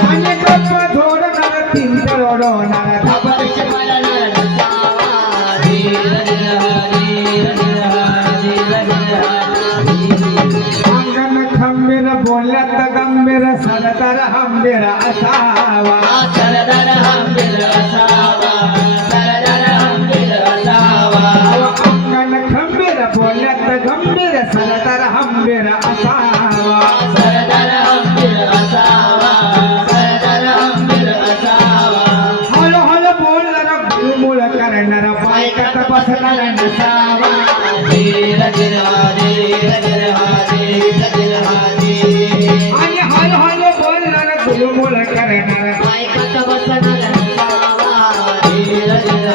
आणि गप्प झोडणार तिंजळ ओढवणार धापरीचे मळणार नसावा धीर धीर धीर धीर अंगण खंबीर बोलल्यात गंभीर सरदार हंबीर असावा सरदार हंबीर असावा सरदार हंबीर असावा अंगण खंबीर बोलल्यात गंभीर सरदार हंबीर असावा सरदार हंबीर असावा सरदार हंबीर असावा हळू हळू बोलणार गुळमुळ करणार बायकात बसणार नसावा धीर धीर धीर धीर धीर धीर आणि हळू हळू बोलणार गुळमुळ करणार बायकात बसणार नसावा धीर धीर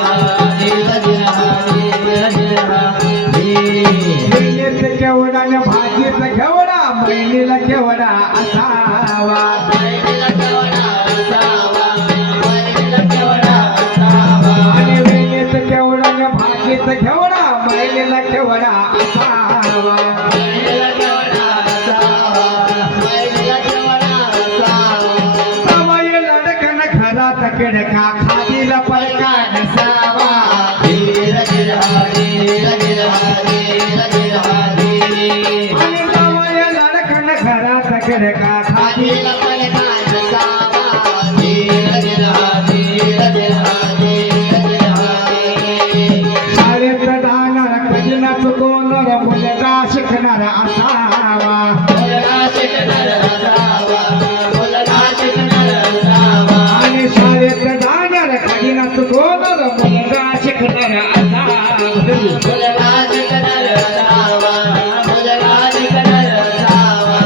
धीर धीर धीर धीर बहिणीत केवढा न भाजीत केवढा बहिणीला केवढा असावा बहिणीला केवढा असावा बहिणीला केवढा असावा आणि बहिणीत केवढा न भाजीत केवढा बहिणीला केवढा असावा बहिणीला केवढा असावा बहिणीला केवढा असावा समय लडकन घरात किडका खालीला पडका नसावा धीर धीर धीर धीर धीर धीर आणि समय लडकन घरात किडका खाली धीर पलका नसावा धीर धीर धीर धीर धीर शाळेत जाणार कधीना चुकवणार मुलगा शिकणार असावा मुलगा शिकणार असावा मुलगा शिकणार असावा आणि शाळेत जाणार कधीना चुकवणार मुलगा शिकणार असावा मुलगा शिकणार असावा मुलगा शिकणार असावा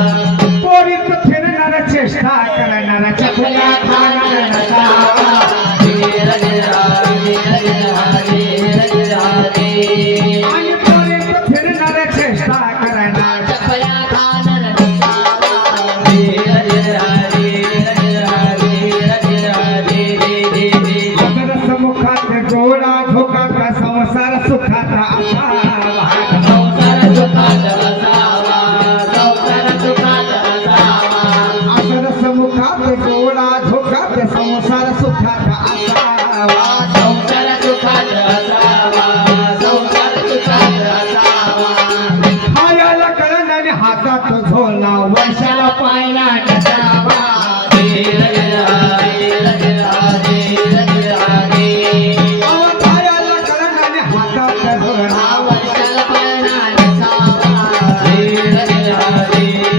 पोरीत फिरणार चेष्टा करणार चकुल्या खाणार नसावा धीर धीर धीर धीर धीर धीर आणि पोरीत फिरणार चेष्टा करणार चपया खाणार नसावा धीर धीर धीर धीर धीर धीर अगर समुखात जोडा धोकात संसार सुखात असावा संसार सुखात असावा संसार सुखात असावा अगर समुखात जोडा धोकात संसार सुखात असावा संसार सुखात असावा संसार सुखात असावा खायाला कळण आणि हातात झोला वर्षाला पायला नसावा धीर धीर धीर धीर धीर धीर अहो खायाला कळण आणि हातात झोला वर्षाला पाळणा नसावा धीर धीर धीर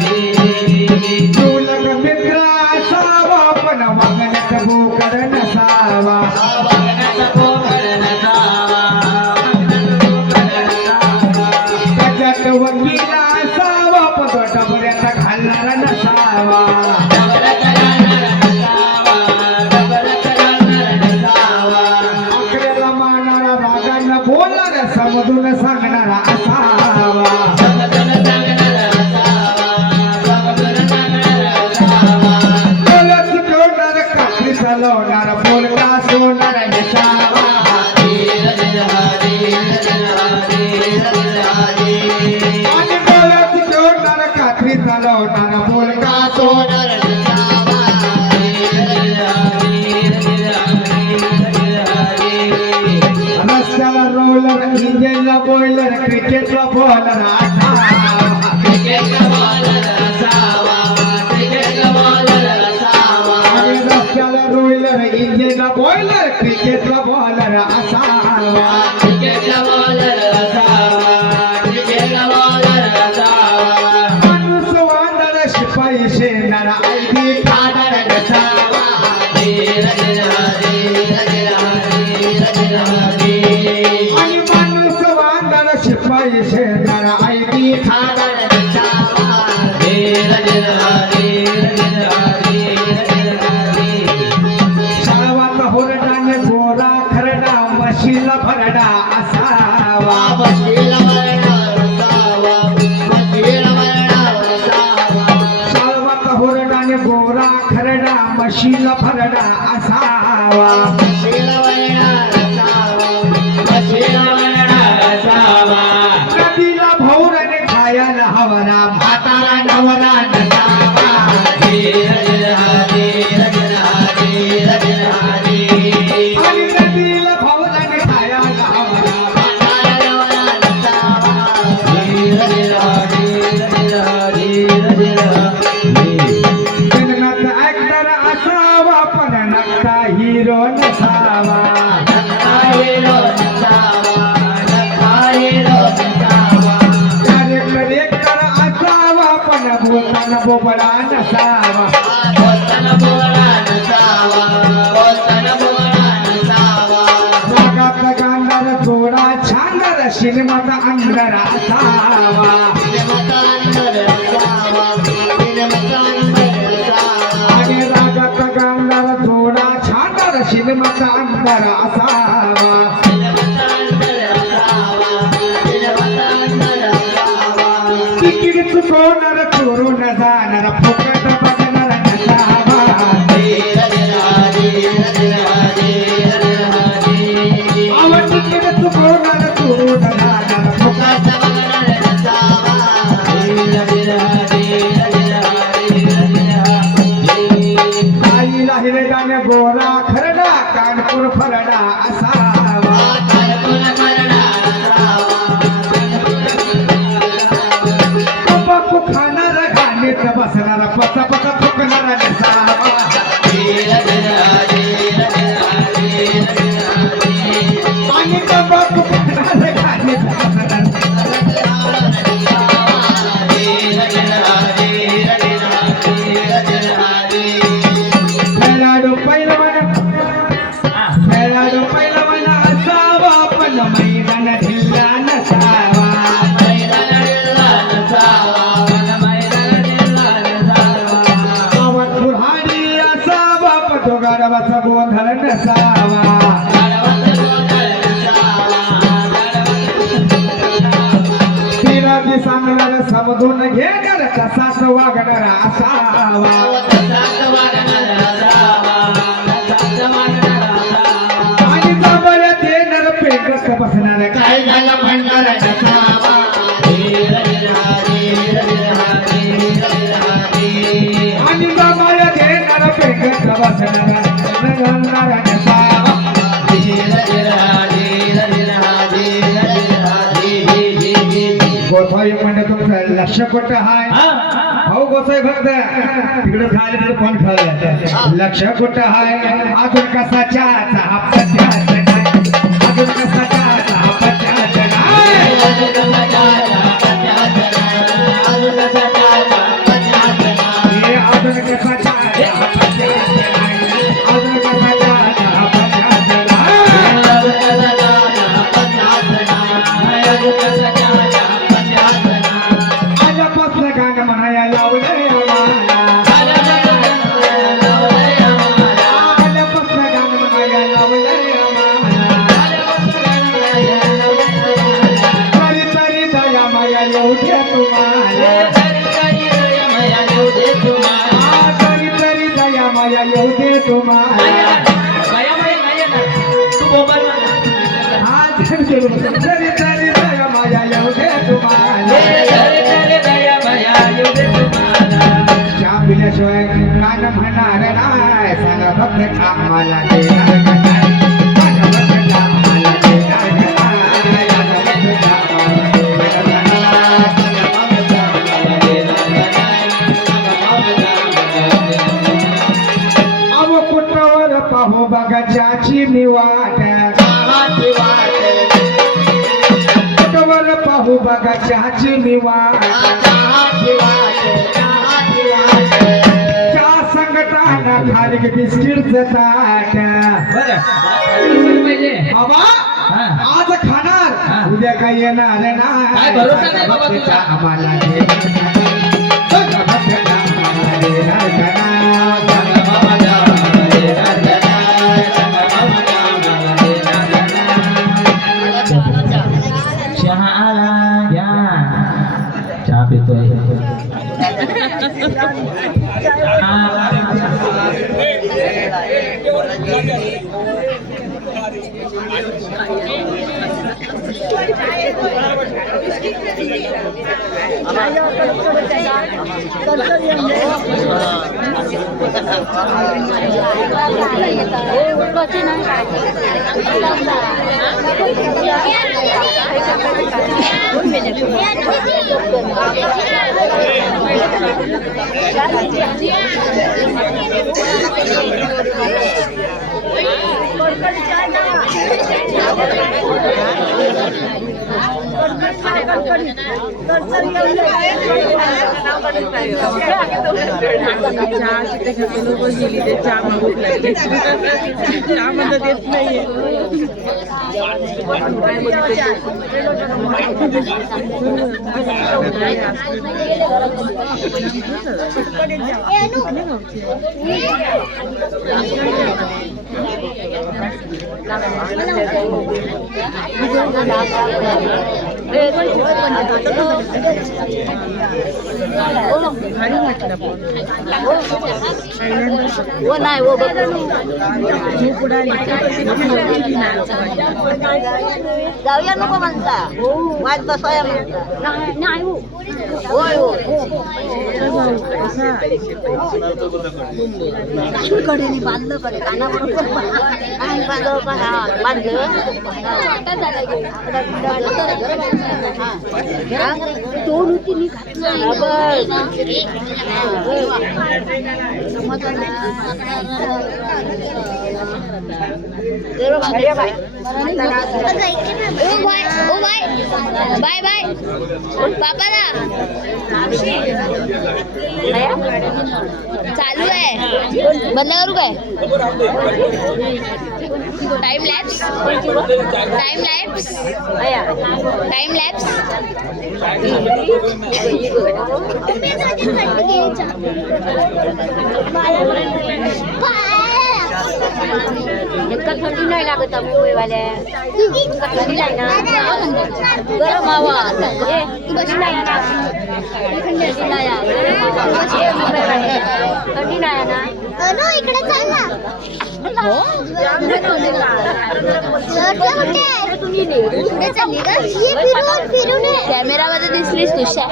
धीर चुलक मित्र असावा पण वागण्यात भोकर नसावा वागण्यात पोकळ नसावा त्याच्यात वकील असावा पण तो डबऱ्यात घालणारा नसावा डबलत घालणार नसावा डबलत घालणार नसावा अकड्याला मारणारा रागांना बोलणारा समजून सांगणारा असावा समजून सांगणार असावा समजून सांगणार असावा बोलत चुकवणार काठी चालवणार बोलका सोडणार नसावा धीर धीर धीर धीर धीर आणि बोलत चुकवणार काठी चालवणार बोलका सोडर नसावा धीर धीर धीर धीर रस्त्याला रोलर इंजिनला बॉयलर क्रिकेटला बॉलर असावा क्रिकेट बॉलर असावा क्रिकेट बॉलर असावा आणि रस्त्याला रोलर इंजिनला बॉयलर क्रिकेटला बॉलर असावा क्रिकेट बॉलर असावा क्रिकेट बॉलर असावा माणूस वांदर शिपाई शेणार आयडी खाणार नसावा धीर धीर धीर धीर धीर धीर आणि माणूस वांदर शिपाई शेणार आयडी खाणार नसावा धीर धीर धीर धीर धीर शाळवात होरडाने गोरा खरडा मशीला भरडा असावा मशीला मरणा असावा मशीला मरणा असावा शाळवात होरडाने गोरा खरडा मशीला भरडा असावा मशीला मरणा असावा मशीला मरणा असावा नदीला भौर आणि खायाला हवरा भाताला नवरा नसावा आणि नदीला भावनाने खाया लावला जन्मात ऐकणार असावा पण नकटा हिरो नसावा कार्यक्रम एकतर असावा पण बोलताना बोबडा नसावा रागात गांधार थोडा छानदार सिनेमात अंधार असावा आणि रागात गांधार थोडा छानदार सिनेमात अंधार असावा तिकीट चुकवणार चोरून जाणार फुकट बघणार नसावा अव तिकीट चुकवणार चोरून जाणार फुकट आईला हिरे गाणे गोरा खरडा कानपूर फरडा असावा तंबाखू खाणार गाणीत बसणारा पचा पचा थुकणारा नसावा आणि तंबाखू खाणार गाणीत बसणारा खेळाडू पैलवान असावा पण मैदान ढिल्ला नसावा गावात बुऱ्हाडी असावा पण तो गाढवाचा गोंधळ नसावा तिराजी सांगणार समजून घेणार तसाच वागणार असावा आणि जवळत येणार पेटत बसणार काय झालं म्हणणार नसावा आणि जवळत येणार पेटत बसणार म्हणणार नसावा गोसाई म्हणजे तुमचं लक्ष कुठं हाय भाऊ गोसाई भक्त तिकडे खायला तिकडे कोण खायला लक्ष कुठं हाय अजून कसा चहाचा हप्ता चहाचा नाही अजून कसा चहाचा हप्ता चहाचा नाही हे अजून कसा चहाचा हप्ता चहाचा नाही अजून कसा चहाचा हप्ता चहाचा नाही आल्यापासून गाणं म्हणायला लावलंय आम्हाला आल्यापासून गाणं म्हणायला लावलंय आम्हाला तरी तरी दया माया येऊ दे तुम्हाला तरी तरी दया माया येऊ दे तुम्हाला तरी तरी दया माया येऊ दे तुम्हाला चहा पिल्याशिवाय गाणं म्हणणार नाही सांगा फक्त आम्हाला देणार का नाही? सांगा फक्त आम्हाला देणार का नाही? सांगा फक्त आम्हाला देणार का नाही? अहो कुठावर पाहू बघा ज्याची मी वाट कुठावर पाहू बघा ज्याची मी वाट चहा संकटाना खाली बिस्किटचं ताट बाबा आज खाणार उद्या काय येणार काय भरोसा नाही बाबा तुझा? आम्हाला देणार का चहा आला घ्या चहा पितोय वो नाही वो जाऊया नको म्हणता वाट बसवाया म्हणता नाही होय कडे बांधलं कडे कानाबरोबर दोन होती मी बाय बाय पापाला चालू आहे बंद करू काय टाइम लॅप्स टाइम लॅप्स इतका थंडी नाही लागत मुंबईवाल्या थंडी नाही ना गरम हवा थंडी नाही ना थंडी नाही ना इकडे चाल ना कॅमेरा मध्ये दिसलीस तुझ्या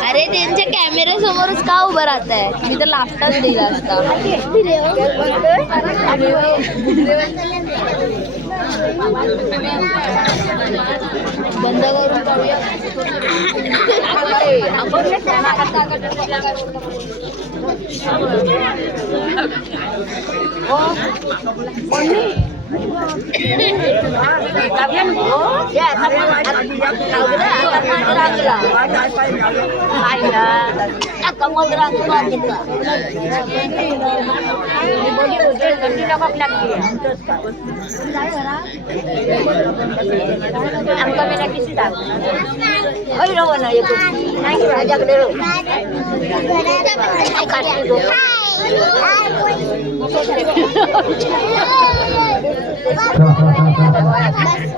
अरे त्यांच्या कॅमेरा समोरच का उभं राहत आहे मी तर लास्टच दिला असता बंद करून पाहूया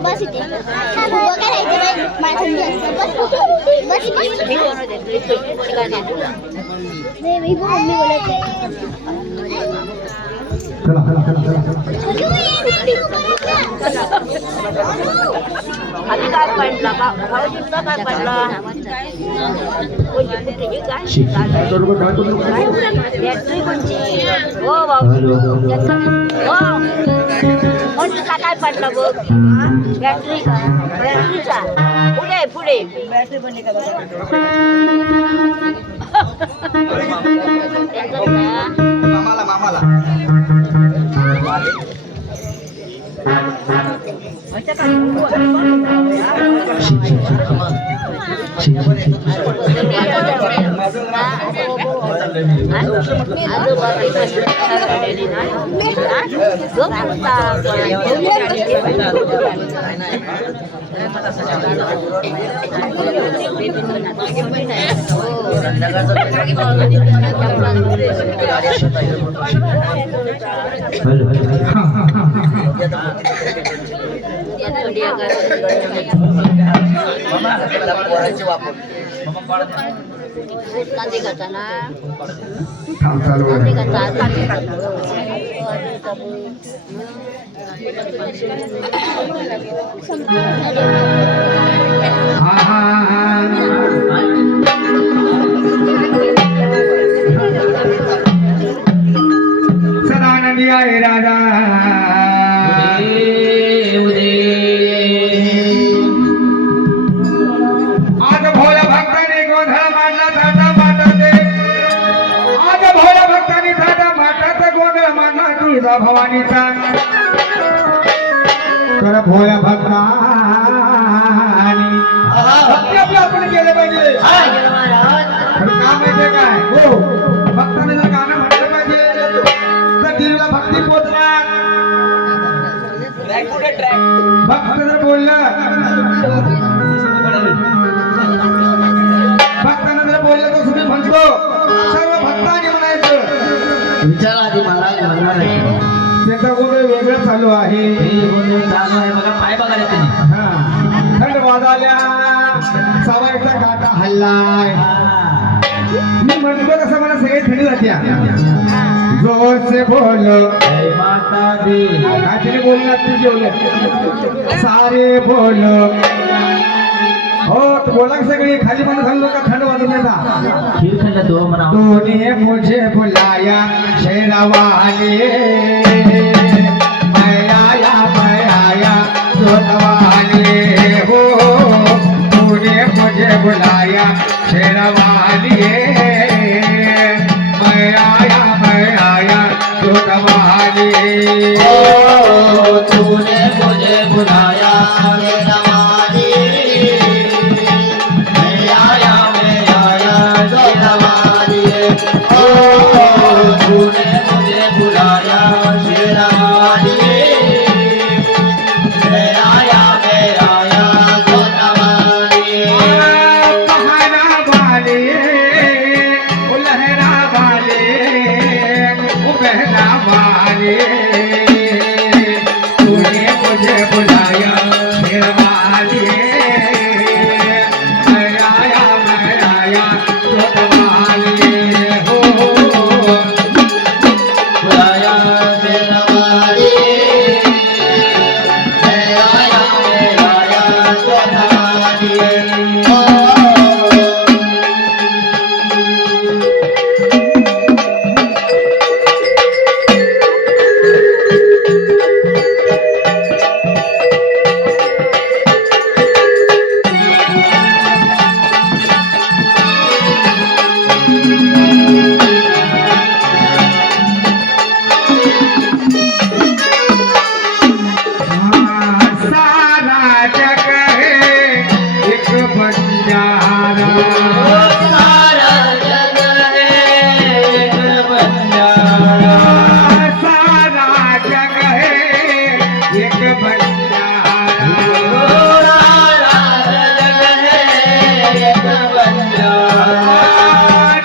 बस इथे उभं करायचं माझं बस मी बोलत आम्ही काय पडला भाऊजींना काय पडला बॅटरी कोणची हो भाऊ कोणता काय पडला बघ बॅटरी बॅटरीचा पुढे पुढे बॅटरी बनली का मामाला मामाला थांब चालू आहे. हा हा सदानंदी आहे राजा आज भोळ्या भक्ताने गोंधळ मांडला थाटा माटाते आज भोळ्या भक्तांनी थाटा माटात गोंधळ मांडला तुळजा भवानीचा तर भोळ्या भक्तानी भक्ती आपलं आपण केलं पाहिजे पण का माहितीये काय हो भक्ताने जर गाणं म्हटलं पाहिजे तर देवीला भक्ती पोचणार भक्त जर बोललं भक्तांना जर बोललं तर तुम्ही म्हणतो सर्व भक्तांनी म्हणायचं विचारा आधी मला म्हणणार आहे त्याचा गोंधळ वेगळं चालू आहे बघा पाय बघायला त्यांनी हा. थंड वाजाल्या सवाईचा काटा हल्लाय मी म्हणतो कसं मला सगळे थंडी जात्या जोर से बोलो जय माता दी काहीतरी बोलणार ती जेवले सारे बोलो हो तो बोला की सगळी खाली म्हणून सांगलो का थंड वाजत नाही का खीर खाल्ला तो म्हणा तूने मुझे बुलाया शेरवाली मैं आया जोतवाली हो तूने मुझे बुलाया शेरवाली मैं आया जोतवाली ओ तूने मुझे बुलाया शेरवाली मैं आया जोतवाली ओ तूने मुझे बुलाया शेरवाली मैं आया जोतवाली पहाड़ा वाले वो लहरा वाले वो बहना वाले तूने मुझे बुलाया शेरवाली मैं आया जोतवाली हो बुलाया शेरवाली मैं आया जोतवाली ओ सारा जग है एक बंजारा सारा जग है एक बंजारा सारा जग है एक बंजारा सारा जग है एक बंजारा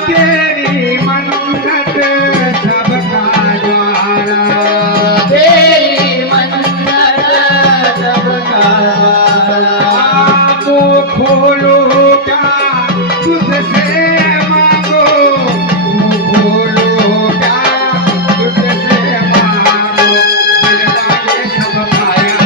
तेरी मन्नत सबका द्वारा तेरी मन्नत सबका वाला मुँह खोलो क्या तुझसे मांगो मुँह खोलो क्या तुझसे मांगो दिल वाले सब पाया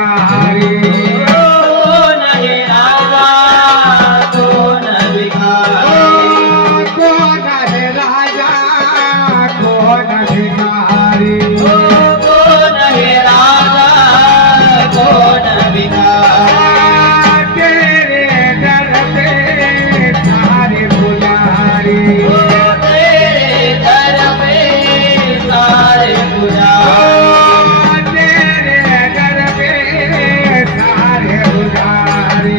भिकारी कोण हे राजा कोण भिकारी कोण आहे राजा कोण भिकारी कोण हे राजा कोण भिकारी तेरे दर पे सारे पुजारी तेरे दर पे सारे पुजारी तेरे दर पे सारे पुजारी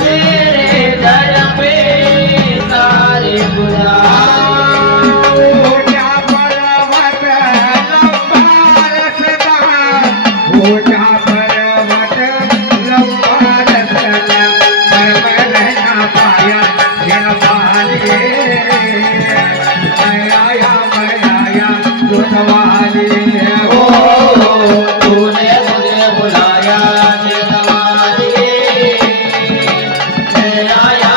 तेरे दर पे सारे पुजारी ऊंचा पर्वत लंबा रस्ता ऊंचा पर्वत लंबा रस्ता पर मैं रहना पाया जन पालिए मैं आया तो सवाली ओ तूने मुझे बुलाया जवानी मैं आया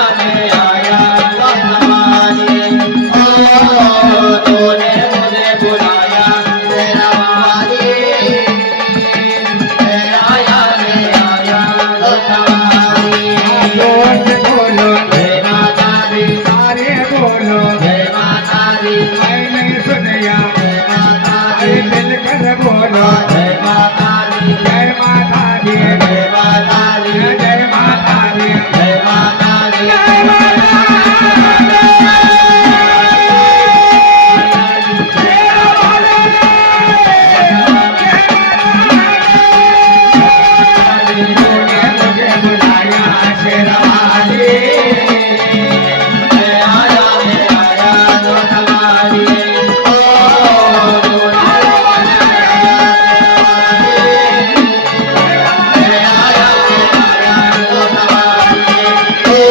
जवानी ओ तूने मुझे बुलाया जवानी मैं आया जवानी दोस्त बोलो जय माता दी सारे बोलो जय माता दी मैंने सुनया जय माता अरे दी मिलकर बोलो जय माता दी जय माता दी जय माता दी जय माता दी जय माता दी तूने मुझे बुलाया शेरवाली मैं आया तो तुम्हारी ओ तूने मैं आया तो तुम्हारी ओ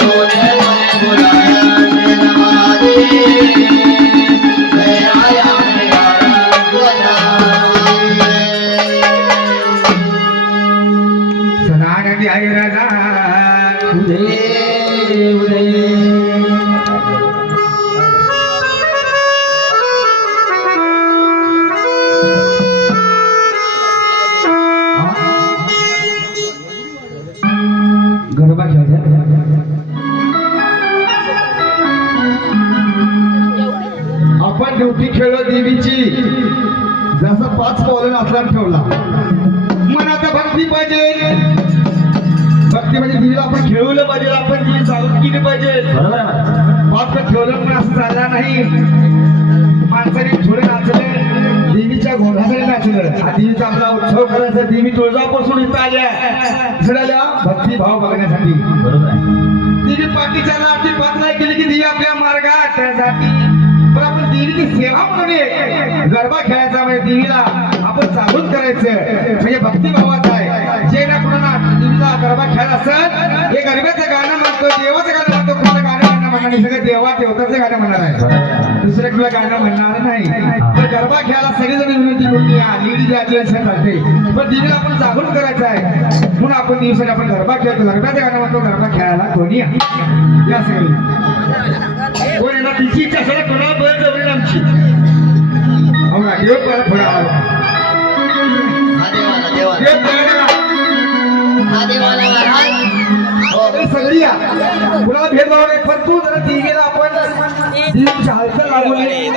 तूने मुझे बुलाया जवानी मैं आया तो तुम्हारी सदानंदी आई राजा गरबा खेळायचा आपण ड्युटी खेळलो देवीची जसं 5 पावलं असला ठेवला मनात भक्ती पाहिजे भक्ती म्हणजे देवीला आपण खेळवलं पाहिजे आपण ती चालून केली पाहिजे बरोबर आहे. पाच ठेवलं पण असं चालला नाही माणसाने थोडे नाचले देवीच्या घोडाकडे नाचलं हा देवीचा आपला उत्सव करायचा देवी तुळजापासून इथं आल्या सगळ्याला भक्ती भाव बघण्यासाठी बरोबर आहे. देवी पाठीच्या लाटी पाच नाही केली की देवी आपल्या मार्गात जाती पण आपण देवीची सेवा म्हणून गरबा खेळायचा म्हणजे देवीला आपण जागृत करायचं म्हणजे भक्तिभावाचं आहे जे ना कोणाला देवीला गरबा खेळायला असत हे गरब्याचं गाणं म्हणतो देवाचं गाणं म्हणतो कोणाचं गाणं म्हणणं म्हणणार नाही सगळं देवा देवताचं गाणं म्हणणार आहे दुसरं कुठलं गाणं म्हणणार नाही पण गरबा खेळायला सगळेजण विनंती करून या लीड जे आपल्याला चालते पण देवीला आपण जागृत करायचं आहे म्हणून आपण दिवसात आपण गरबा खेळतो गरब्याचं गाणं म्हणतो गरबा खेळायला कोणी या सगळे कोण येणार तिची इच्छा सगळं कोणाला बरं जवळ आमची हो ना देव परत थोडा हा देवाला महाराज हो सगळी या कुणाला भेदभाव नाही पण तू जरा देवीला आपण देवीची हालचाल लागू नये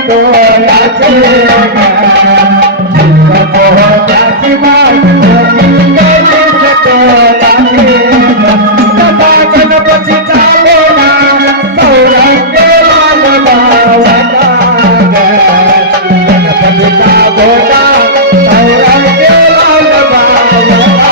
सतोलाचे मोहनाची माळी सतोलाचे सदा गणपती चालेला सौरंगे लाल बावला गणपतीचा बोला सौरंगे लाल बावला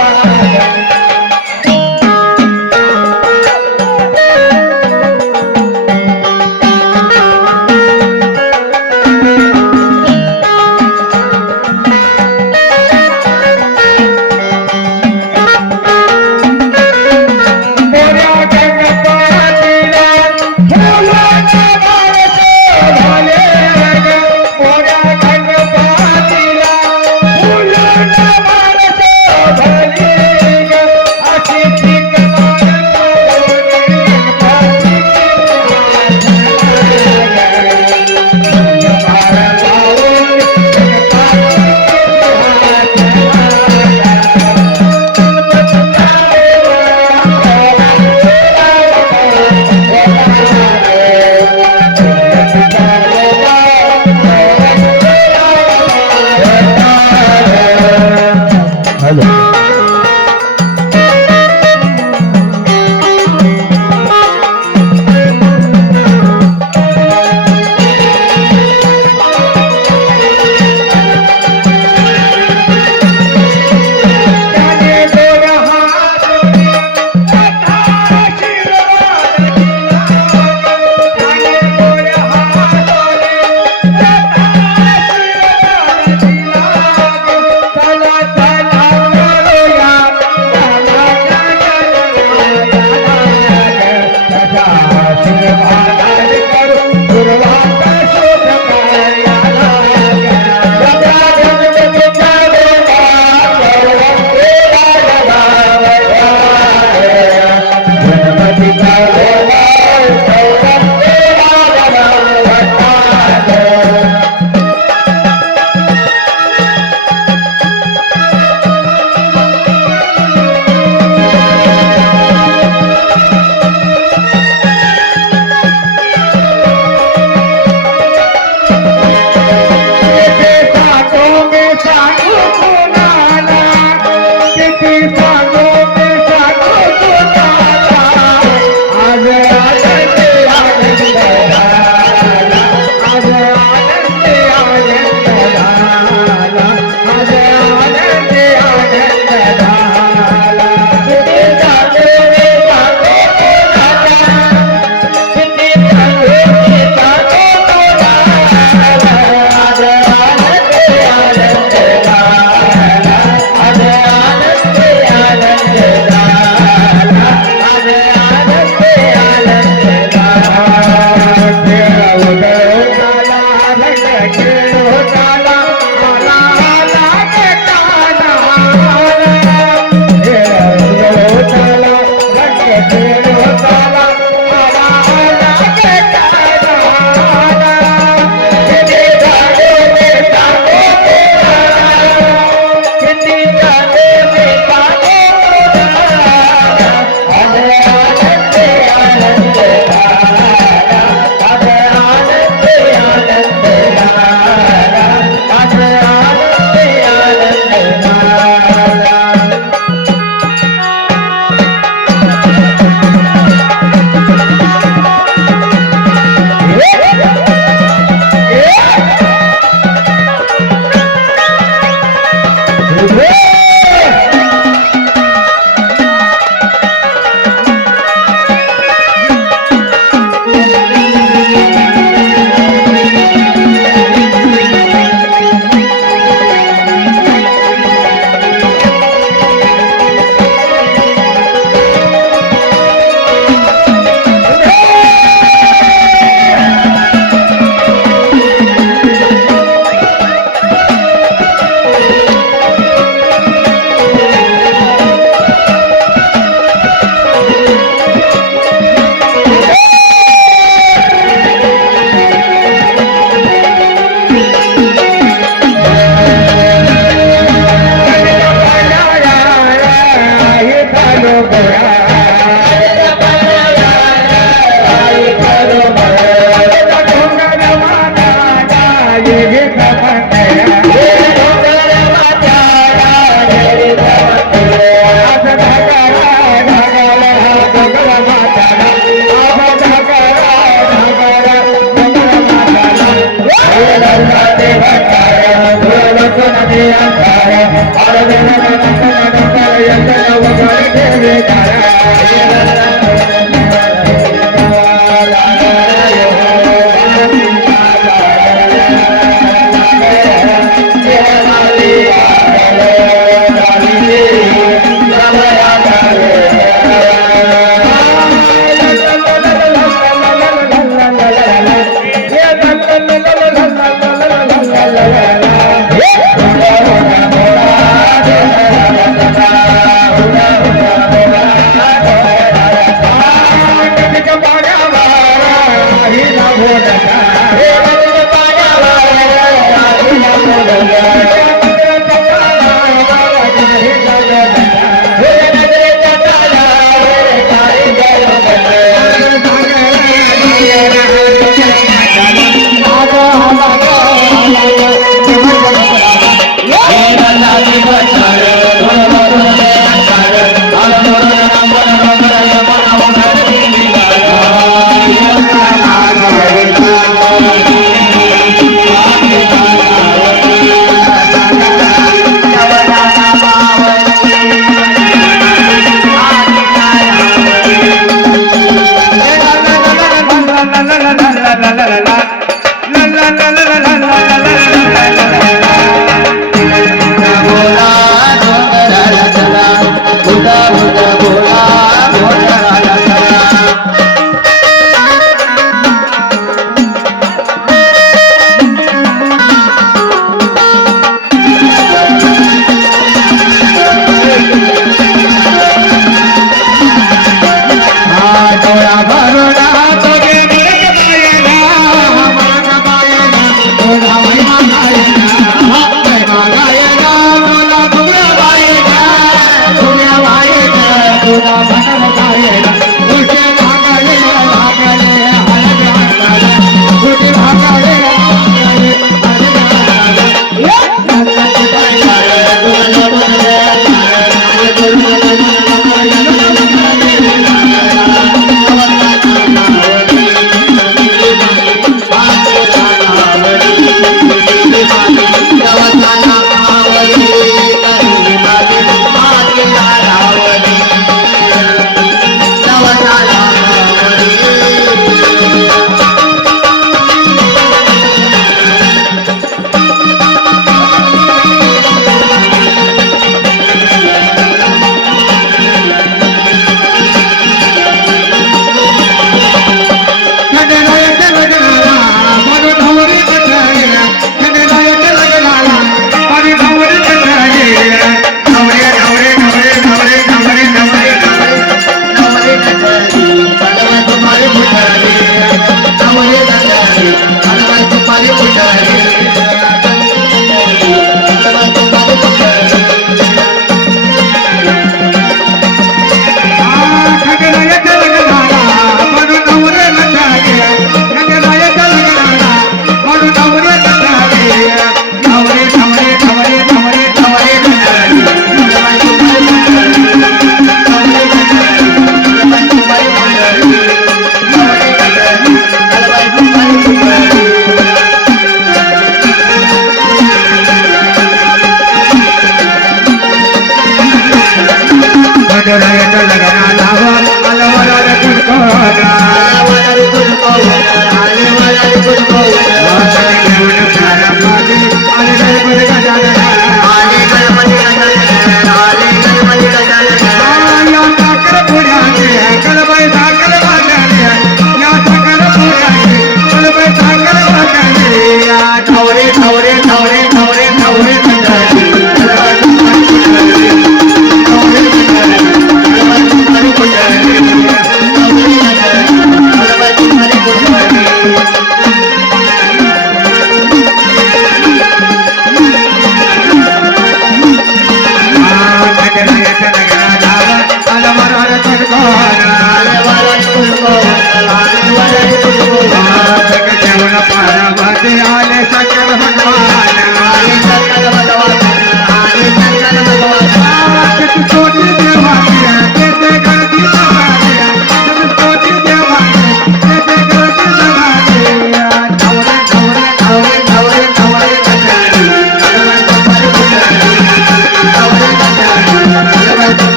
Yeah.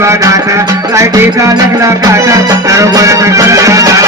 वादात लाईटीचा लागला काटा दरबार सकलचा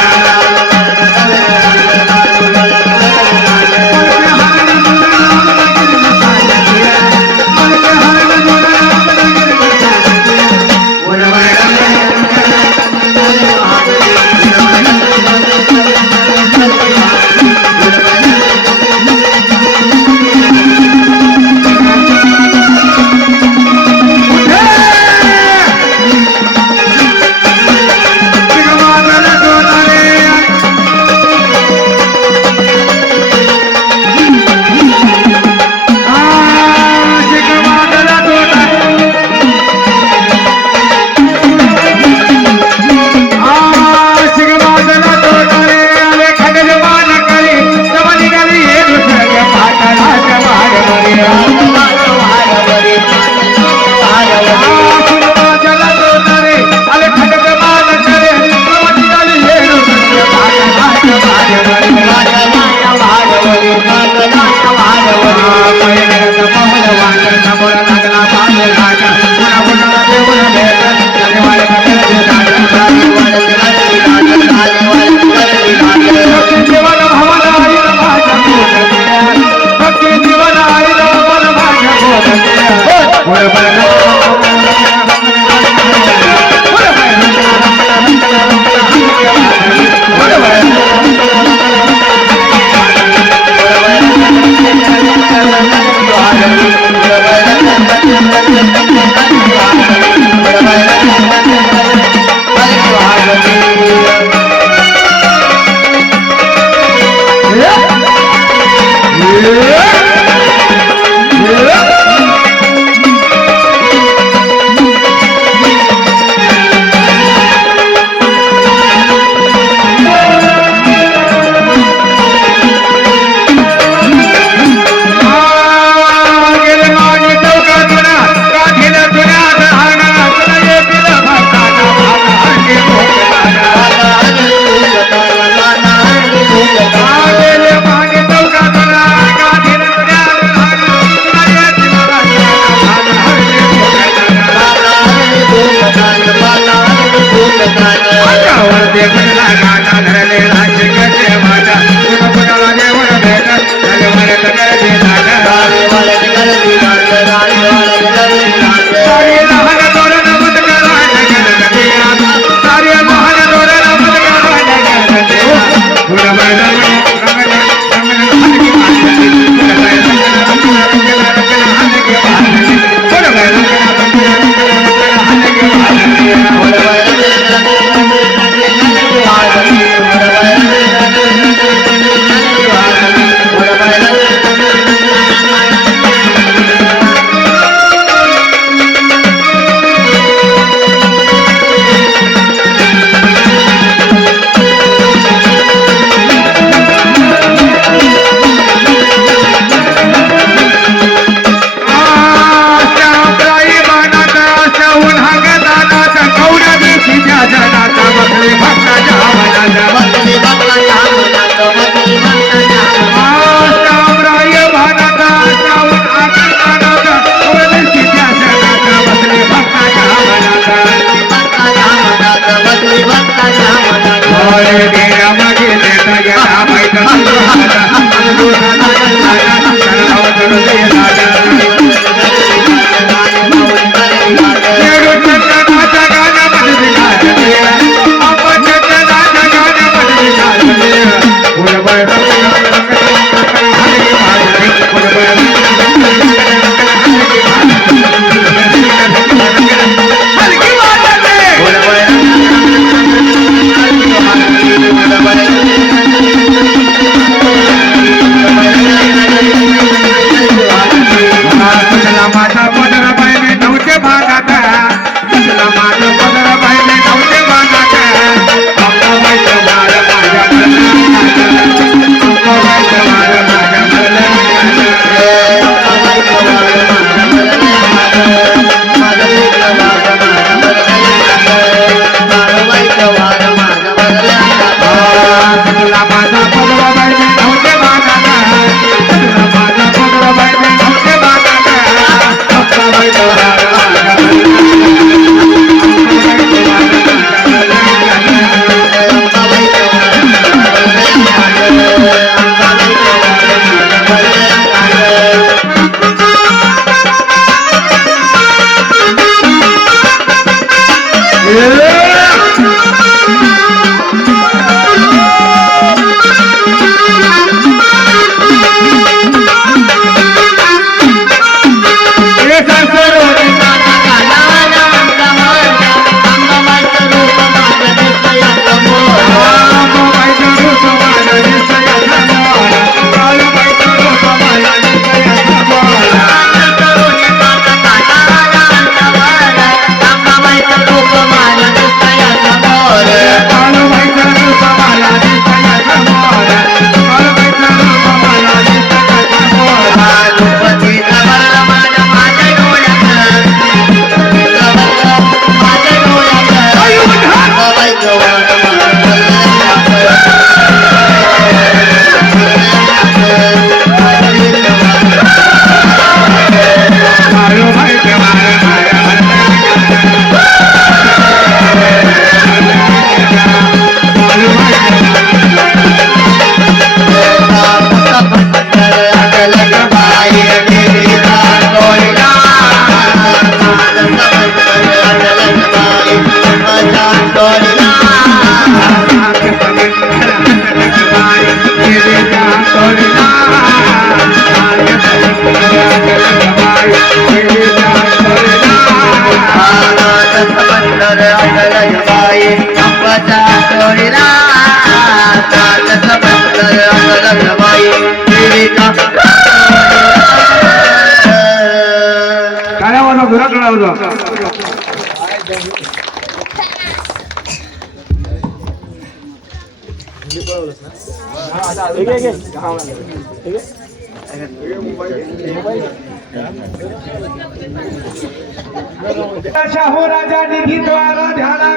शाहू राजा निधी द्वारा ध्याना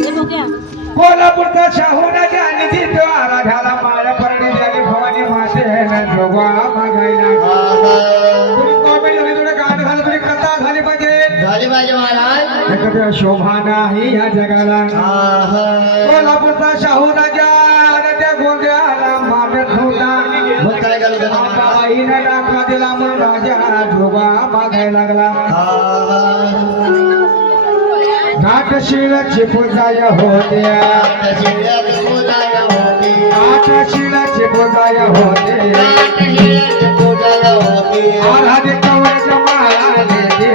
हे बघूया. कोल्हापूरचा शाहू राजा निधी द्वारा ध्याला माळ्या परडी झाली भवानी माते जोगा मागायला तुम्ही कॉमेडी झाली थोडं गाणं झालं तरी कथा झाली पाहिजे झाली पाहिजे महाराज एकत्र शोभा नाही या जगाला कोल्हापूरचा शाहू राजा आणि त्या गोंद्याला मारत होता मग काय झालं त्याला? आईने डाका दिला म्हणून राजा जोगा मागायला लागला घाटशिलाची पूजाया होत्या घाटशिलाची पूजाया होते आराधे कवळ्याच्या माळा लेते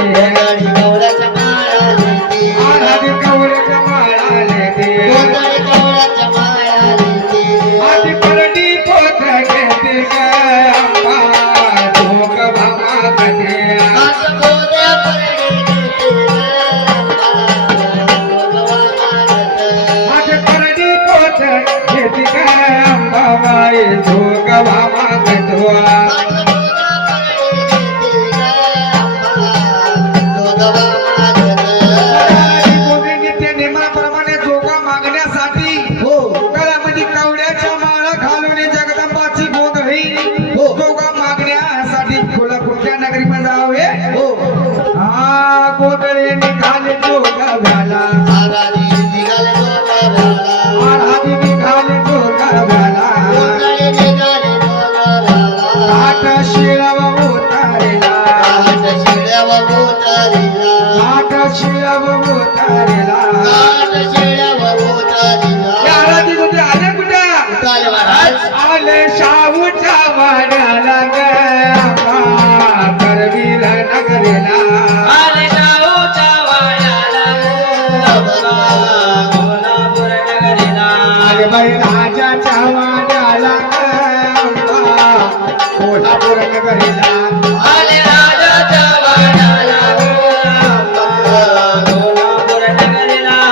आराधे कवळ्याच्या माळा लेते आधी परडी पोत घेते ग अम्मा जोग भामा कथे माझे परडी पोत घेते ग अंबाबाई जोग भामा कथवा नित्य नियमाप्रमाणे जोगा मागण्यासाठी गळ्यामध्ये कवड्याच्या माळा घालून जगदंबाची गोंधळी जोगा मागण्यासाठी कोल्हापूरच्या नगरीमध्ये जावे हा गोंधळी निघाले जोगा झाला आराधी निघाले जोगा झाला आठ शिळाव उतारेला आठ शिळाव उतारेला आराधी कुठे आले कुठे आले शाहूच्या वाड्याला ग करवीर नगरीला आले बाई राजाच्या वाड्याला कोल्हापूर नगरीला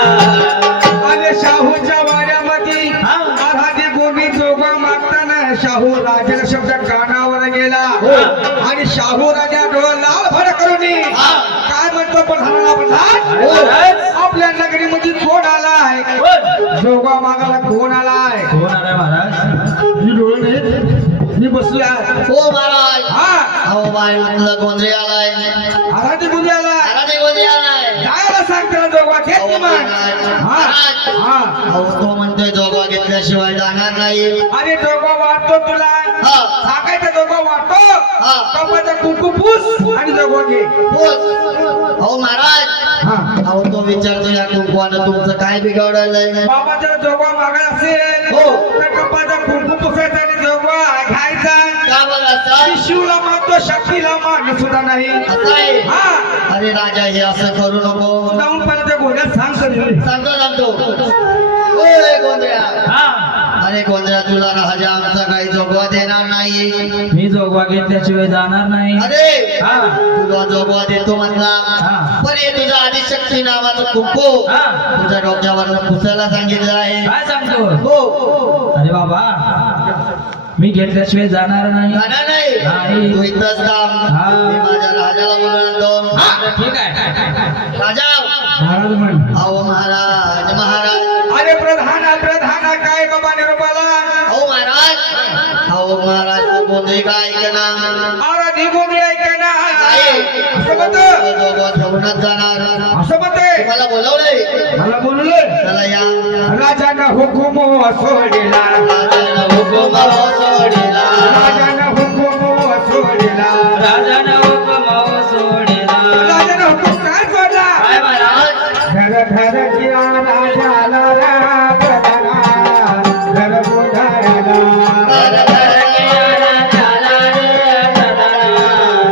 आले शाहूच्या वाड्यामध्ये आराधी गोवी जोगा मागताना शाहू राजाला शब्द कानावर गेला आणि शाहू राजा डोळा लाल भर करून काय म्हणतो प्रधान आपल्या नगरीमध्ये कोण आलाय जोगा मागाला कोण आलाय मी डोळे नाहीत मी बसलो हो महाराज हा अहो बाई तुझा गोंधळी आलाय आराधी गोवी आलाय आराधी गोंधळी आलाय जायला सांगतो जोगा घेत की मग हा हा अहो तो म्हणतोय जोगा घेतल्याशिवाय जाणार नाही आणि जोगा वाटतो तुला हा. सांगायचं जोगा वाटतो हा. कपाचा कुकू पूस आणि जोगा घे अहो महाराज हा अहो तो विचारतो या कुंकवानं तुमचं काय बिघडलंय बाबा जर जोगवा मागा असेल हो. तर कपाचा कुंकू पुसायचा आणि जोगवा घ्यायचा का बरं असं शिवला मानतो शक्तीला मान सुद्धा नाही असं आहे हा अरे राजा हे असं करू नको जाऊन पण त्या घोड्यात सांग सर सांगतो ओय गोंधळ्या अरे गोंधळ्या तुला राजा आमचा काही जोगवा देणार नाही मी जोगवा घेतल्याशिवाय जाणार नाही. अरे हा. तुला जोगवा देतो म्हणला हा. पण हे तुझा आदिशक्ती नावाचं कुंकू हा. तुझ्या डोक्यावरनं पुसायला सांगितलं आहे काय सांगतो? हो अरे बाबा मी घेतल्याशिवाय जाणार नाही. जाणार नाही. नाही तू इथंच थांब हा. मी माझ्या राजाला बोलून आणतो ठीक आहे. राजा महाराज म्हण अहो महाराज महाराज अरे प्रधान काय बाबा निरोपाला अहो महाराज तू गोंधळी काय ऐकना आराधी गोंधळी ऐकना असं म्हणतो जोगवा ठेवूनच जाणार असं म्हणते तुम्हाला बोलवलंय मला बोललं चला या राजानं हुकुम सोडिला राजानं हुकुम सोडिला राजानं हुकुम सोडिला राजानं हुकुम सोडिला. राजानं हुकुम काय सोडला काय महाराज? घर घर किया राजाला रा प्रधाना घर गोंधळाला घर घर केला झाला रे सदाना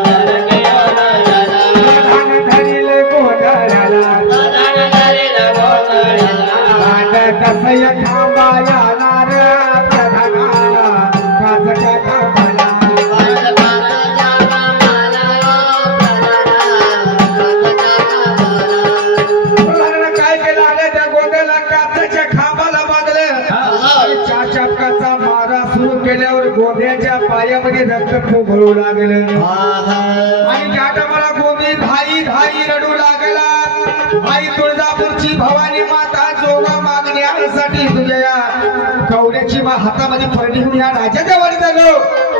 घर केला झाला प्रधान धरील गोंधळाला सदाना धरील गोंधळाला राजा कसय थांबायला रा प्रधाना काजच्या थांबाला प्रधानानं काय केलं आलं त्या गोंधळाला काचच्या खांबाला बांधलं आणि चाचापकाचा मारा सुरू केल्यावर गोंधळ्याच्या पायामध्ये रक्त पोगळू लागलं आणि ज्या टायमाला गोंधी धाई धाई रडू लागला आई तुळजापूरची भवानी माता जोगा मागण्यासाठी तुझ्या या कवड्याची हातामध्ये फरडी घेऊन या राजाच्या वर झालो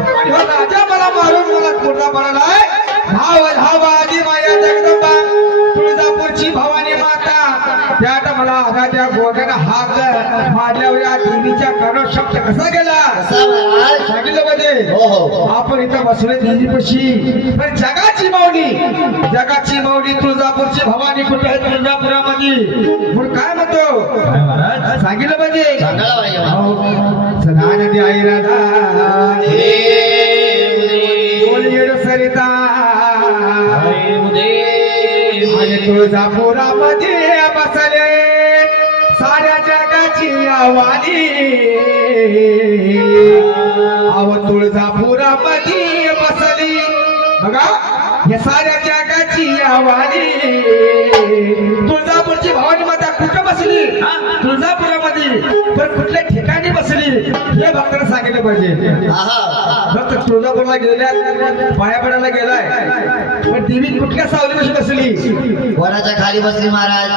आणि हा राजा मला मारून मला पूर्ण पडलाय धाव आधी माया जगदंबा तुळजापूरची भवानी माता त्या टायमाला राजा गोंधळाला हाक मारल्यावर या देवीच्या कर्णात शब्द कसा गेला सांगितलं पाहिजे आपण इथं बसलोय देवीपाशी पण जगाची माऊली तुळजापूरची भवानी कुठे आहे तुळजापुरामध्ये म्हणून काय म्हणतो काय महाराज? सांगितलं पाहिजे सदानंदी आई राधा बोल येड सरिता हरी उदय. आणि तुळजापुरामध्ये बसले साऱ्या जगाची आवानी अव तुळजापुरामध्ये बसली बघा या साऱ्या जगाची आवानी तुळजापूरची भवानी माता कुठं बसली तुळजापुरामध्ये पण कुठल्या ठिकाणी बसली हे भक्तांना सांगितलं पाहिजे भक्त तुळजापूरला गेल्या पाया पडायला गेलाय पण देवी कुठल्या सावलीपाशी बसली वराच्या खाली बसली महाराज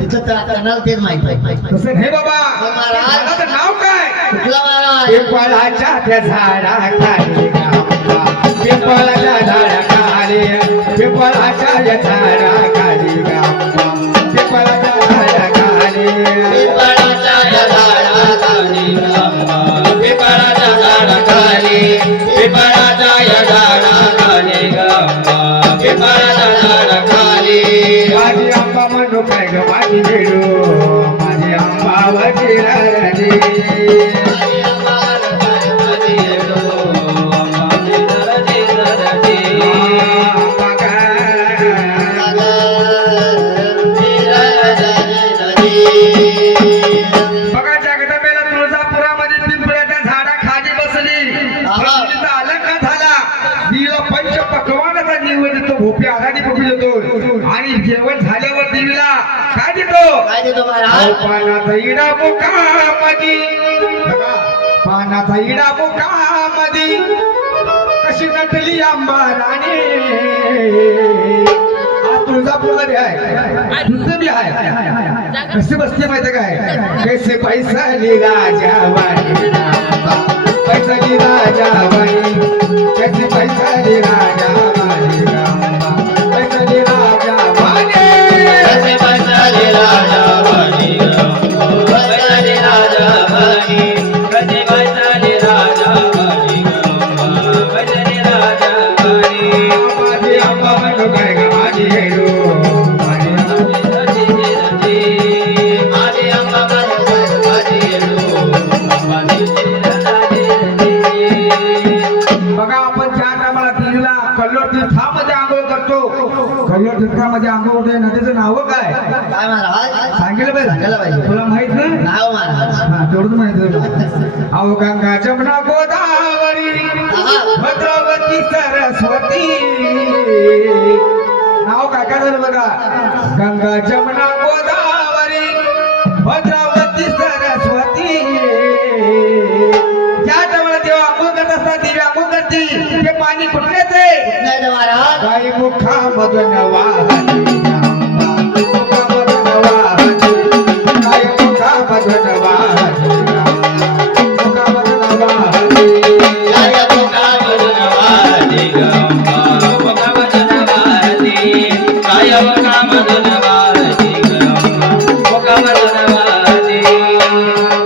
तिथं त्यांना तेच माहित आहे तसं हे बाबा महाराज. झाडाचं नाव काय कुठला महाराज पिंपळाच्या त्या झाडाखाली गावा, पिंपळाच्या झाडाखाली पिंपळाच्या या झाडाखाली गावा, पिंपळाच्या झाडाखाली पिंपळाच्या झाडाखाली गंगा, पिंपळाच्या झाडाखाली, पिंपळाच्या या झाडाखाली गंगा, पिंपळाच्या झाडाखाली. माझी आंबा म्हणू काय ग माझी भेडू माझी आंबा वजीराजी बघा जगदंबेला तुळजापुरामध्ये पिंपळाच्या झाडाखाली बसली तिथं अलंकार झाला देवीला पंच पकवानाचा निवेद देतो भोपी आघाडी भोपी देतो आणि जेवण झाल्यावर देवीला काय देतो काय देतो महाराज पानाचा इडा मुखामधी बघा, पानाचा इडा मुखामधी कशी नटली आंबा राणी तुळजापूरला बी आहे तुझं बी आहे कसे बसते माहिती काय कैसे पैसा राजा वाणी पैसा राजा वाणी कैसे पैसा राजा वाणी पैसा राजा वाणी कसे बसले राजा बनी गंगा, बसले राजा बनी, कसे बसले राजा बनी गंगा, बसले राजा बनी. माझी आंबा म्हणू काय ग माझी हेडू माझी एवढ्या ठिकाणामध्ये अंगावर उठे नदीचं नाव काय काय महाराज सांगितलं पाहिजे सांगायला पाहिजे. तुला माहित नाही नाव महाराज हा तेवढंच माहित आहे. अहो गंगा जमुना गोदावरी भद्रावती सरस्वती नाव काय काय झालं बघा गंगा जमुना गोदावरी भद्रावती सरस्वती ज्या टायमाला देव आंघोळ करत असतात देवी आंघोळ करते ते पाणी कुठले येते नाही ना महाराज गाई मुखामधून वाहते मुखामधून वाहते गाई मुखामधून वाहते मुखामधून वाहते काय मुखामधून वाहते गंगा, मुखामधून वाहते. काय मुखामधून वाहते गंगा, मुखामधून वाहते.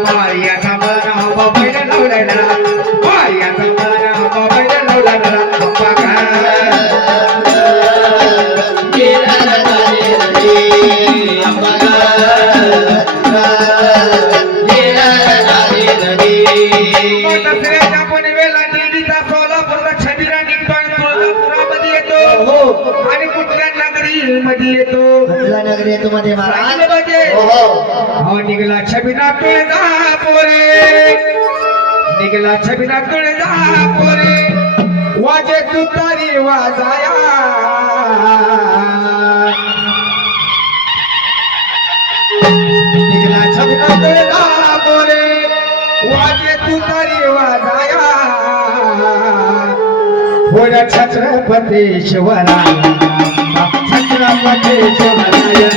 पायाचा मला बाबाईला लावलेला पायाचा मला बाबाईला लावलेला बाबा काय दसऱ्याच्या पनवेला देवीचा सोलापूरला छबिरा निघतोय तुळजापुरामध्ये येतो आणि कुठल्या नगरी मध्ये येतो नगरी येतो मध्ये महाराज. सांगितलं पाहिजे. हो हो हो निघला छबिरा तुळजापुरे निघला छबिरा तुळजापुरे वाजे तुतारी वाजाया निघला छबिरा तुळजापुरे वाजे तुतारी वाजाया बोल छत्रपती शिवराय छत्रपती शिवराय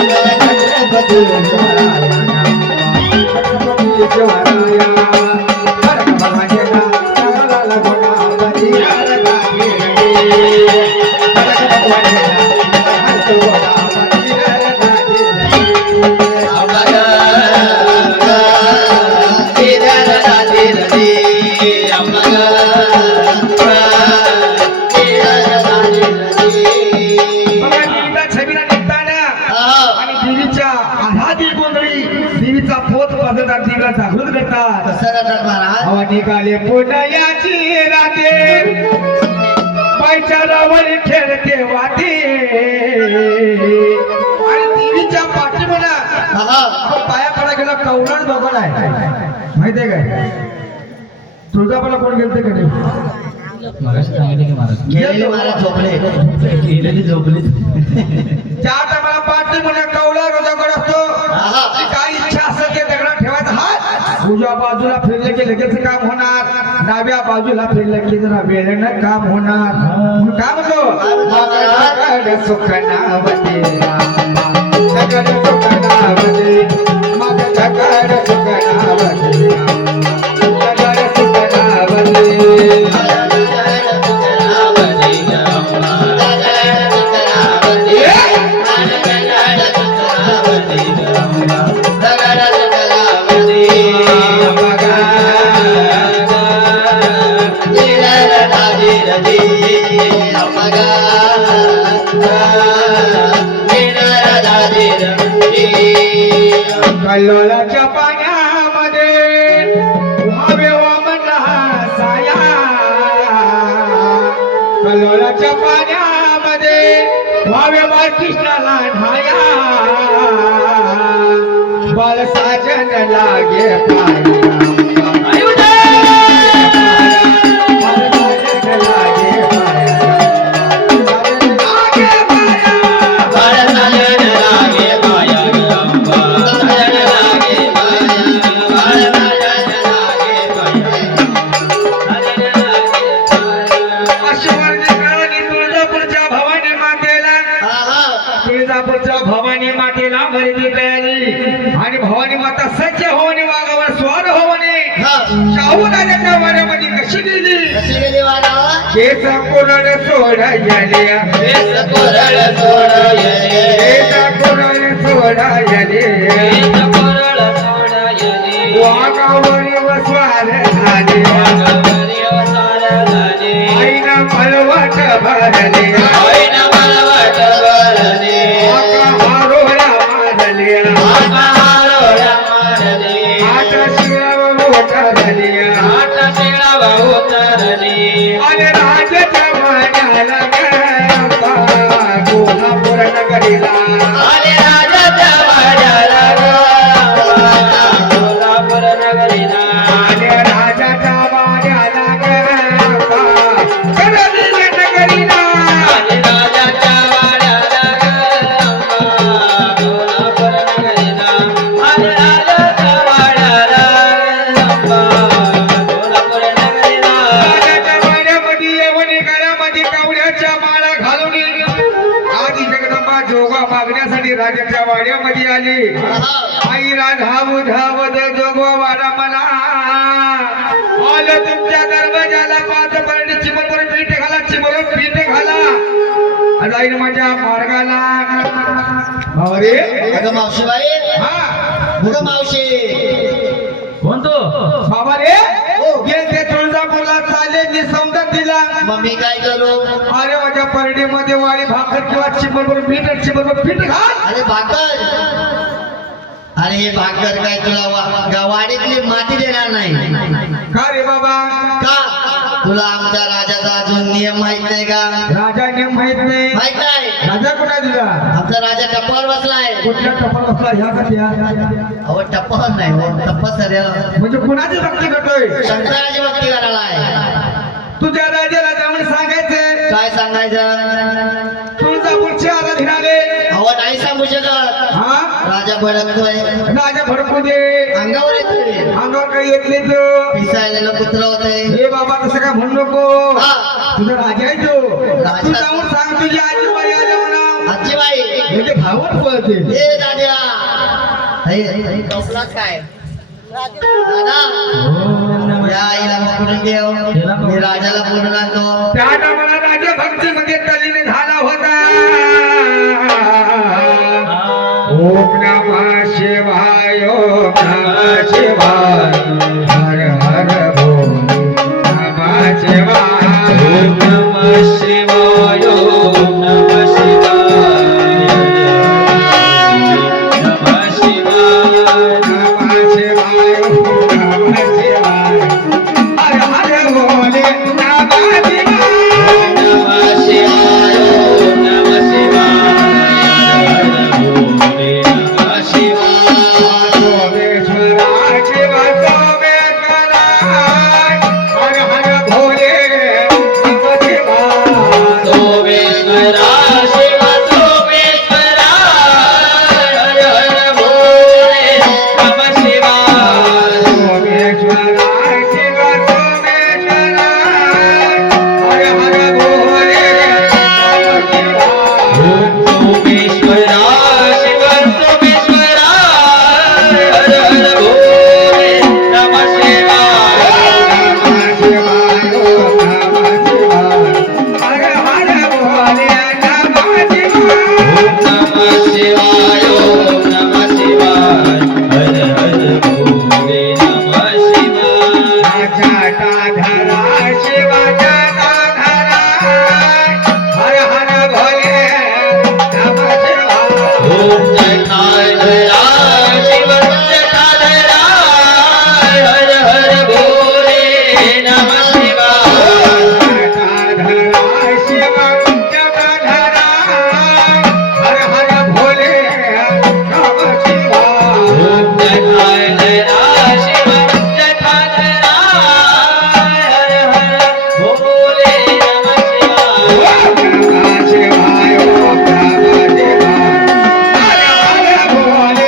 छत्रपती शिवराय छत्रपती शिवराय हर भगवान लाला गोडावती हर गावी हर भगवान हर गोडावती हर छबिरा निघताना आणि देवीच्या आराधी गोंधळी देवीचा पोत वाजवतात देवीला जागृत करतात कसं करतात महाराज. हवा निघाले पुण्याची राते पायच्या रावळी खेळते वाटे आणि देवीच्या पाठी म्हणा आपण पाया पडा गेला कवलाड बघण आहे माहितीये काय तुळजापूरला कोण गेलते का नाही मगाशी सांगितलं की महाराज गेलेले महाराज झोपले. गेलेली झोपली ज्या टायमाला पाठी म्हणा कवलाड दगड असतो आणि काय इच्छा असेल ते दगडात ठेवायचा हात उजव्या बाजूला फिरले की लगेच काम होणार डाव्या बाजूला फिरलं की जरा वेळेनं काम होणार म्हणून काय म्हणतो दगड सुखनावते दगड सुखनावते मग दगड सुखनावते दगड सुखनावते कल्लोळाच्या पाण्यामध्ये व्हावे वामन साया कल्लोळाच्या पाण्यामध्ये व्हावे बाळकृष्णाला ढाया बाळ साजन लागे पाया बाळ साजन लागे पाया तुळजापूरच्या भवानी मातेला खरेदी कळाली आणि भवानी माता सज्ज होणे वाघावर स्वार होणे शाहू राजाच्या वाड्यामध्ये कशी गेली कशी गेली महाराज. केस कोरड सोडायले केस कोरड सोडायले. केस कोरड सोडायले वाघावर स्वार झाले आईना मलवाट भरले आणि राजाच्या मान्याला नगरीला आले राजाच्या वाड्याला ग कोल्हापूर नगरीला आले राजाच्या वाड्याला ग करवीर नगरीला आले राजाच्या वाड्याला ग कोल्हापूर नगरीला आले राजाच्या वाड्याला ग कोल्हापूर नगरीला राजाच्या वाड्यामध्ये येऊन गळ्यामध्ये कावड्याच्या माळा घालून आधी जगदंबा जोगा मागण्यासाठी राजाच्या वाड्यामध्ये आली आईला धावत जोगवा वाडा मला आलं तुमच्या दरवाजाला पाच पर्णी चिमरवर पीठ घाला चिमरवर पीठ घाला आज आईन माझ्या मार्गाला अरे अगं मावशीबाई हा अगं मावशी कोण तो बाबा रे गेले तुळजापूरला चालले मी समजा दिला मग मी काय करू अरे माझ्या परडीमध्ये वाळी भाकर किंवा चिमरवर पीठ घाल अरे भाकर अरे हे भाकर काय तुला गावाडीतली माती देणार नाही का रे बाबा का तुला आमच्या राजाचा अजून नियम माहित नाही का राजा नेम माहित नाही माहित नाही राजा कुठे दिला आमचा राजा टप्पावर बसलाय कुठल्या टपाल बसला ह्या का अहो टप्पावर नाही हो टप्पा सऱ्याला म्हणजे कुणाची भक्ती करतोय शंकराची भक्ती करायला आहे तुझ्या राजाला जाऊन सांगायचं काय सांगायचं तुळजापूरचे आराधीन आले अहो नाही सांगू शकत हा राजा भडकतोय राजा भडकू दे अंगावर येतोय अंगावर काही येत नाही तो पिसायलेलं कुत्र होतंय हे बाबा तसं काय म्हणू नको हा. तुझा राजा आहे तो राजा. तू जाऊन सांग तुझी आजीबाई आले म्हणा आजीबाई म्हणजे भावत पळते ए दाद्या हे टोपला काय दादा या आईला पकडून घेऊ मी राजाला बोलून आणतो त्या टायमाला राजा भक्तीमध्ये तल्लीन झाला होता ओम नमः शिवाय ओम नमः शिवाय हर हर बोल नमः शिवाय ओम नमः शिवाय ओम नमः शिवाय नमः शिवाय नमः शिवाय ओम नमः शिवाय हर हर बोले नमः शिवाय नमः शिवाय ओम नमः शिवाय भोले नमः शिवाय सोमेश्वरा शिव सोमेश्वरा हर हर भोले नमः शिवाय सोमेश्वरा शिव सोमेश्वरा हर हर भोले नमः शिवाय सोमेश्वरा शिव सोमेश्वरा हर हर भोले नमः शिवाय ओम सोमेश्वरा शिव सोमेश्वरा हर हर भोले नमः शिवाय नमः शिवाय ओम नमः शिवाय हर हर भोले नमः शिवाय ओम नमः शिवाय ओम नमः शिवाय हर हर भोले नमः शिवाय जटाधरा शिव जटाधरा हर हर भोले नमः शिवाय ओम जटाधरा शिव जटाधरा हर हर भोले नमः शिवाय जटाधरा शिव जटाधरा हर हर भोले नमः शिवाय ओम जटाधरा शिव जटाधरा हर हर भोले नमः शिवाय ओम नमः शिवाय ओम नमः शिवाय हर हर भोले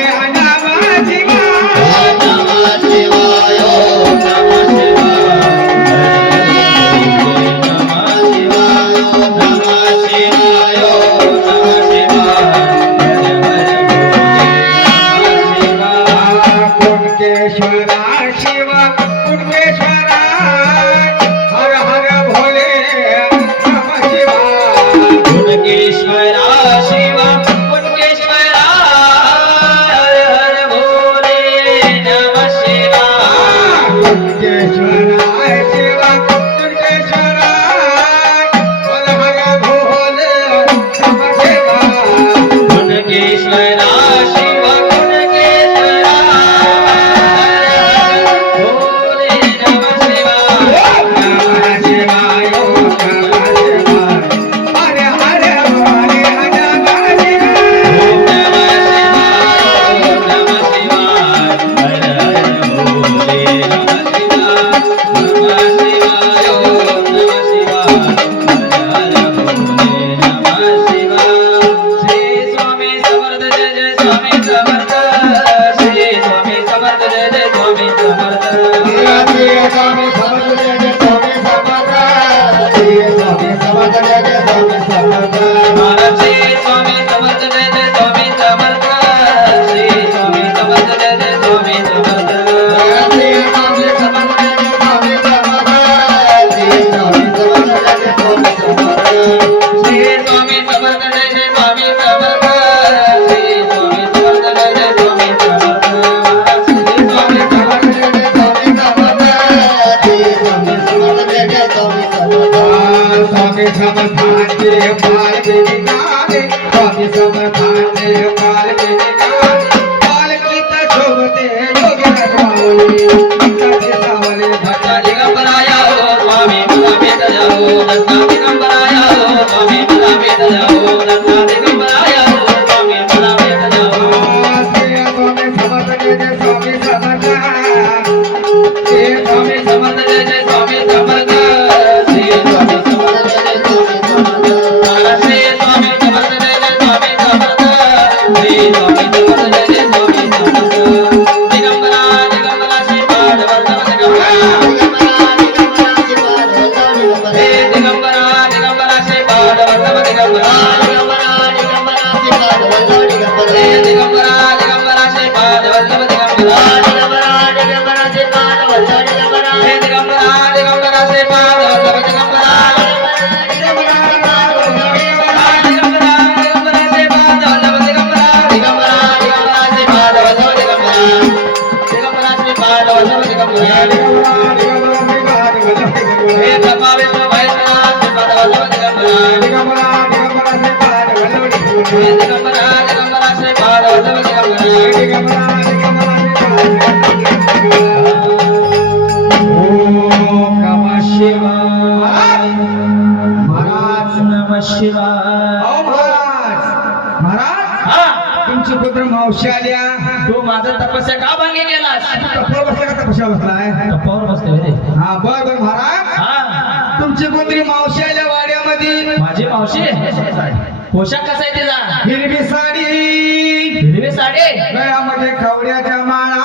गाते पालकीने गाते पालकीत शोभते योगीराज माऊली भक्ताचे सावले भक्ता दिगंबराया हो स्वामी मला भेट जाओ दत्ता दिगंबराया हो स्वामी मला भेट जाओ दत्ता दिगंबराया हो स्वामी मला भेट जाओ श्री स्वामी समर्थ जय जय स्वामी समर्थ श्री स्वामी समर्थ जय जय स्वामी समर्थ श्री स्वामी समर्थ जय जय स्वामी समर्थ श्री स्वामी समर्थ जय जय स्वामी समर्थ श्री स्वामी समर्थ जय जय स्वामी समर्थ दिगंबरा दिगंबरा श्री पार्वती दिगंबरा हे दिगंबरा दिगंबरा श्री पार्वती दिगंबरा हे दिगंबरा दिगंबरा श्री पार्वती दिगंबरा हे दिगंबरा दिगंबरा श्री पार्वती दिगंबरा दिगंबरा दिगंबरा श्री पार्वती दिगंबरा दिगंबरा दिगंबरा श्री पार्वती दिगंबरा दिगंबरा श्री पार्वती दिगंबरा हे ब्रह्मा विष्णु महेश्वरा श्री पार्वती दिगंबरा हे दिगंबरा दिगंबरा श्री पार्वती दिगंबरा नमः शिवाय तुमचे पुत्र मावशी आल्या तू माझा तपस्या का भंगी केलास तपवर बसला का तपस्या बसलाय तपावर बसतोय रे हा बर बर महाराज हा तुमची पुत्री मावशी आल्या वाड्यामध्ये माझी मावशी पोशाख कसा आहे तिचा हिरवी साडी हिरवी साडी गळ्यामध्ये कवड्याच्या माळा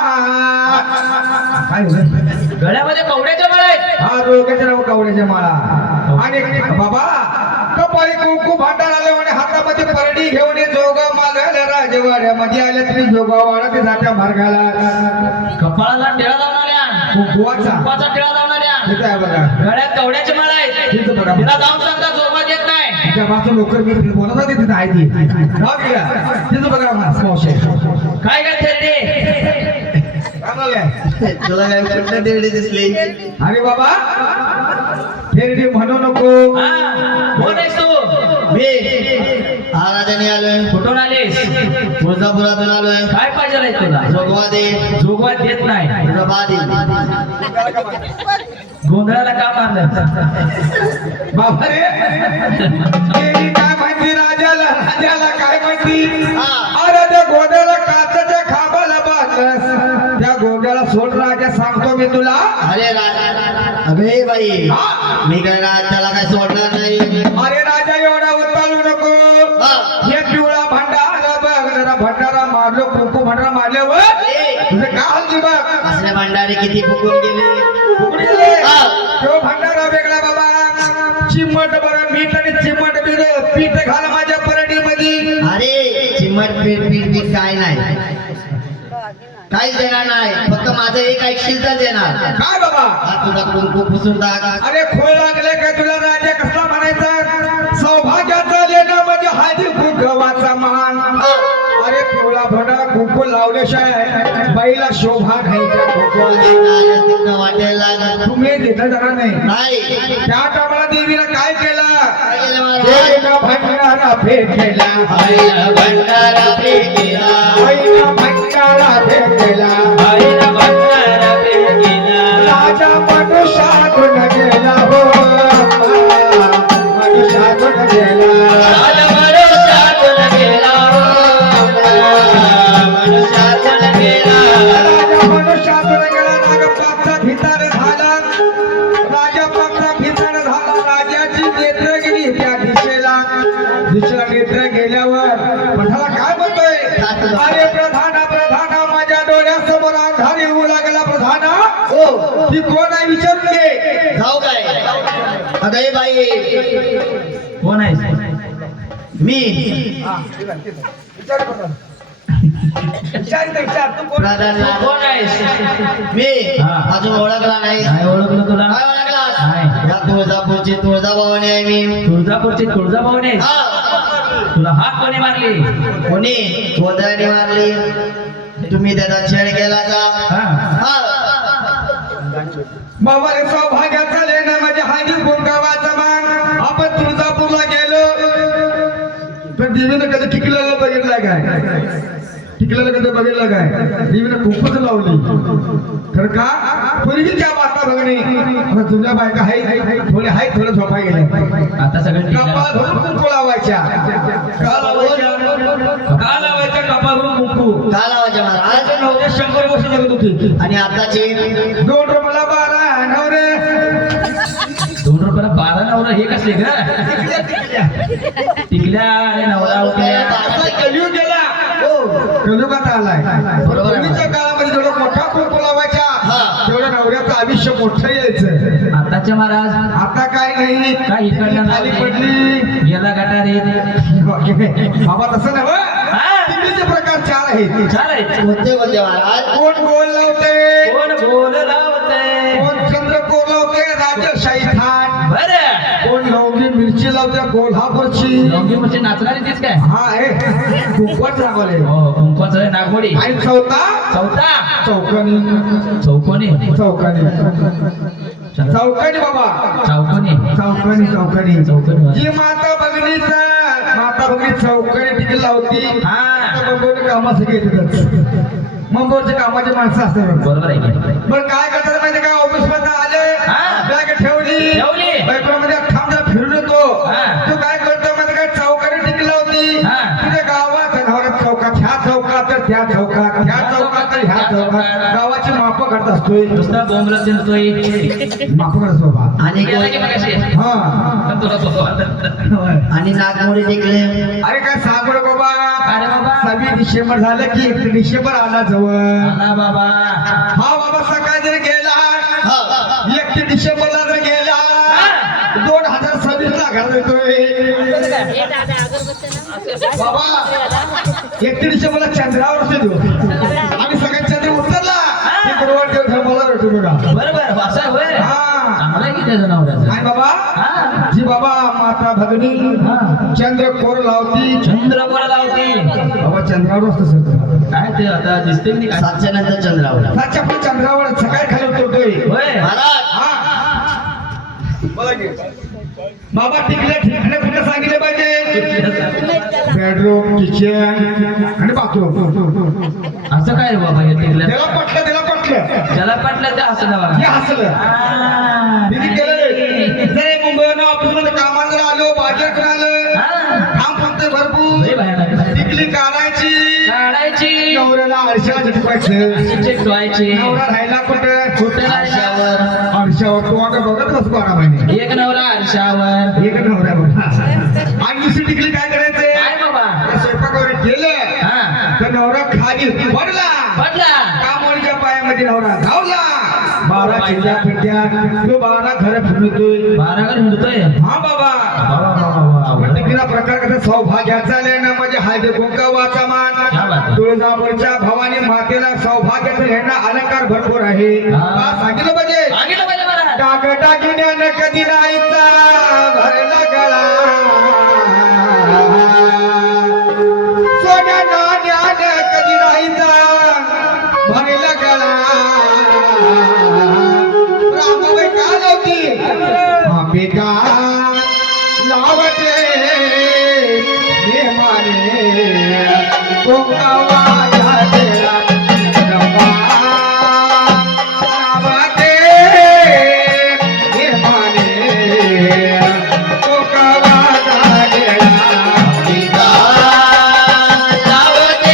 काय झालं? गळ्यामध्ये कवड्याच्या माळा आहेत हा डोक्याच्या नाव कवड्याच्या माळा आणि बाबा कपाळी कुंकू भांडार आले आणि हातामध्ये परडी घेऊन जोगा मागायला राजवाड्यामध्ये आले तरी जोगा वाडा ते जात्या मार्गाला कपाळाला टिळा लावून आल्या कुंकुवाचा कुंकवाचा टिळा लावून आल्या तिथं आहे बघा गळ्यात कवड्याच्या माळा आहेत तिथं बघा तिला जाऊन सांगता जोरवा देत नाही त्या बाजूला लोकर मी बोलत होते तिथं आहे ती जाऊ दे का? तिथं बघा मावशी काय करते ते तुला काय कुठलं देवडी दिसली अरे बाबा फेरडी म्हणू नको हा कोण आहेस तू मी आराधने आलोय कुठून आलीस तुळजापुरातून आलोय काय पाहिजे आहे तुला जोगवा दे जोगवा देत नाही प्रभादी गोंधळाला का मारलं बाबा रे देवी काय म्हणती राजाला राजाला काय म्हणती अरे त्या गोड्याला काचाच्या खांबाला बांधलंस त्या गोड्याला सोड राजा सांगतो मी तुला अरे अबे बाई मी काय त्याला काय सोडणार नाही अरे राजा एवढा उताळू नको हे पिवळा भंडारा बघ जरा भंडारा मारलो कुंकू भंडारा मारल्यावर तुझं काय हलती बघ असले भंडारे किती फुकून गेले फुकडी गेले. तो भंडारा वेगळा बाबा चिमट बरं मीठ आणि चिमट बिर पीठ घाल माझ्या परडीमध्ये अरे चिमट पीठ पीठ पीठ काय नाही काहीच देणार नाही फक्त माझं एक ऐकशील तर देणार काय बाबा हा तुला कुंकू पुसून टाक अरे खोळ लागले काय तुला राजा कसला म्हणायचा सौभाग्याचा लेणं म्हणजे हळदी कुंकवाचा मान अरे पिवळा भंडारा कुंकू लावल्याशिवाय बाईला शोभा घ्यायच्या वाटेल तुम्ही तिथं जाणार नाही नाही त्या टाळाला देवीला काय केलं काय केलं महाराज? देवीला भंडारा फेकेला आईला भंडारा फेकेला आईला भंडारा फेकेला आईला भंडारा फेकेला राजा मनुष्यातून गेला हो मनुष्यातून गेला राजा मनुष्यातून गेला मनुष्यातून गेला राजा मनुष्यातून गेला नागपाचा भितार झाला राजा पाचा भितार झाला राजाची नेत्र गेली त्या दिशेला दिशेला नेत्र गेल्यावर प्रधाला काय म्हणतोय अरे प्रधाना माझ्या डोळ्यासमोर अंधार येऊ लागला प्रधाना हो ती कोण आहे विचारून घे जाऊ काय अगं ए बाई कोण आहेस मी विचार तू कोण प्रधान कोण आहेस मी हा. अजून ओळखला नाही नाही ओळखलं तुला काय ओळखला नाही. या तुळजापूरची तुळजाभवानी आहे मी तुळजापूरची तुळजाभवानी आहेस हा. तुला हात कोणी मारली कोणी गोंधळाने मारली तुम्ही त्याचा छेड केला का हा हा. बाबा रे सौभाग्याचा लेणं म्हणजे हळदी कुंकवाचा मान आपण तुळजापूरला गेलो पण देवीनं कधी टिकलेलं बघितलं बघितला काय टिकलेलं कधी बघितलं काय मी खूपच लावली खरं का पूर्वीच्या बाता बघणे आता जुन्या बायका हाय थोडे हाय थोडं झोपाय गेले आता सगळं कपाळ धरून कुंकू लावायच्या का लावायच्या कपाळ धरून कुंकू का लावायचे महाराज आज नवरे 100 वर्ष जगत होती आणि आताचे 2 रुपयाला 12 नवरे 2 रुपयाला 12 नवरा हे कसले ग टिकल्या आणि नवरा उठल्या आता कलियुग गेला कलियुगात आलाय बरोबर आहे. पूर्वीच्या काळामध्ये जेवढा मोठा कुंकू लावायच्या हा. तेवढं नवऱ्याचं आयुष्य मोठं यायचं आताचे महाराज आता काय नाही काय इकडनं खाली नाही. पडली गेला गटारे बाबा तसं नव्ह हा. टिकलीचे प्रकार 4 आहेत चालेल कोणते कोणते महाराज कोण गोल लावते कोण बोल लावते कोण चंद्रकोर लावते राजशाही थान बर कोण लवंगी मिरची लावते कोल्हापूरची लवंगी म्हणजे नाचणारी तीच काय हा आहे खूपच चांगले हो कुंकवाचं आहे नागमोडी आणि चौथा चौथा चौकणी चौकोनी चौकणी चौकणी बाबा चौकोनी चौकणी चौकणी चौकोनी जी माता बघणी चौकणी टिकली लावती हा मुंबईच्या कामासाठी येतातच मुंबईच्या कामाची माणसं असतात बरोबर आहे की? पण काय करतात माहिती का ऑफिस मध्ये आले हा. बॅग ठेवली बायकोमध्ये थांब जरा फिरून येतो हा. तू काय करतो माहिती काय चौकाने टिकली होती हा. तुझ्या गावात जनावरात चौकात ह्या चौकात तर त्या चौकात ह्या चौकात तर ह्या चौकात गावाची माप करत असतोय नुसता बोंबला दिलतोय माप करत असतो बाबा आणि गेला की मगाशी? हा तुला तो वाटत. होय. आणि नागमोडी टिकले अरे काय सांगू नको बाबा अरे बाबा. 26 डिसेंबर झालं की 1 डिसेंबर आला जवळ आला बाबा हा बाबा सकाळ जर गेला हा. 1 डिसेंबरला जर गेला 2026 ला घरात येतोय हे दादा अगरबत्ती ना बाबा 1 डिसेंबरला चंद्रावर असतो तो आणि सगळ्यात चंद्र उतरला की गुरुवार देव धर्माला भेटू बघा बरोबर वासा होय हा चांगला आहे की त्या जनावरांचं आणि बाबा हा जी बाबा माता भगनी हा. चंद्र कोर लावती चंद्र बोला लावते बाबा चंद्रावर असतो सर काय ते आता दिसते की नाही काय 7च्या नंतर चंद्रावर सातच्या पण चंद्रावर सकाळी खाली उतरतोय होय महाराज हा बोला की बाबा टिकल्या ठिकाणी कुठे सांगितले पाहिजे बेडरूम किचन आणि बाथरूम असं काय रे बाबा हे टिकल्या त्याला पटलं ज्याला पटलं ते असं ना हे हसलं बघा तिने केलं जर मुंबईनं ऑफिस मध्ये कामाला जर आलो बाजार आलं काम फक्त भरपूर टिकली काढायची नवऱ्याला आरशाला झटकायचं ठेवायचे नवरा राहायला कुठं कुठं राहायला? आरशावर तू आता बघत बस 12 महिने एक नवरा आरशावर एक नवरा बघा आणि दुसरी टिकली काय करायचंय काय बाबा स्वयंपाकावर गेलं हा तर नवरा खाली पडला पडला कामोडीच्या पायामध्ये नवरा धावला 12 चिंध्या फिरत्या तो 12 घर फिरतोय 12 घर हिंडतोय हा बाबा टिकलीला प्रकार कसा सौभाग्याचा लेणं म्हणजे हळदी कुंकवाचा क्या मान बात आहे. तुळजापूरच्या भवानी मातेला सौभाग्याचं लेणं अलंकार भरपूर आहे हा. हा, सांगितलं पाहिजे सांगितलं पाहिजे मला टाक टाकिण्यानं कधी नाहीचा भरला गळा सोन्या नाण्यानं कधी नाहीचा भरला गळा रामाबाई का लावती आम्ही का लावते नेमाने कोंकावाच्या देळा रंबा लावते नेमाने कोंकावाच्या देळा लावते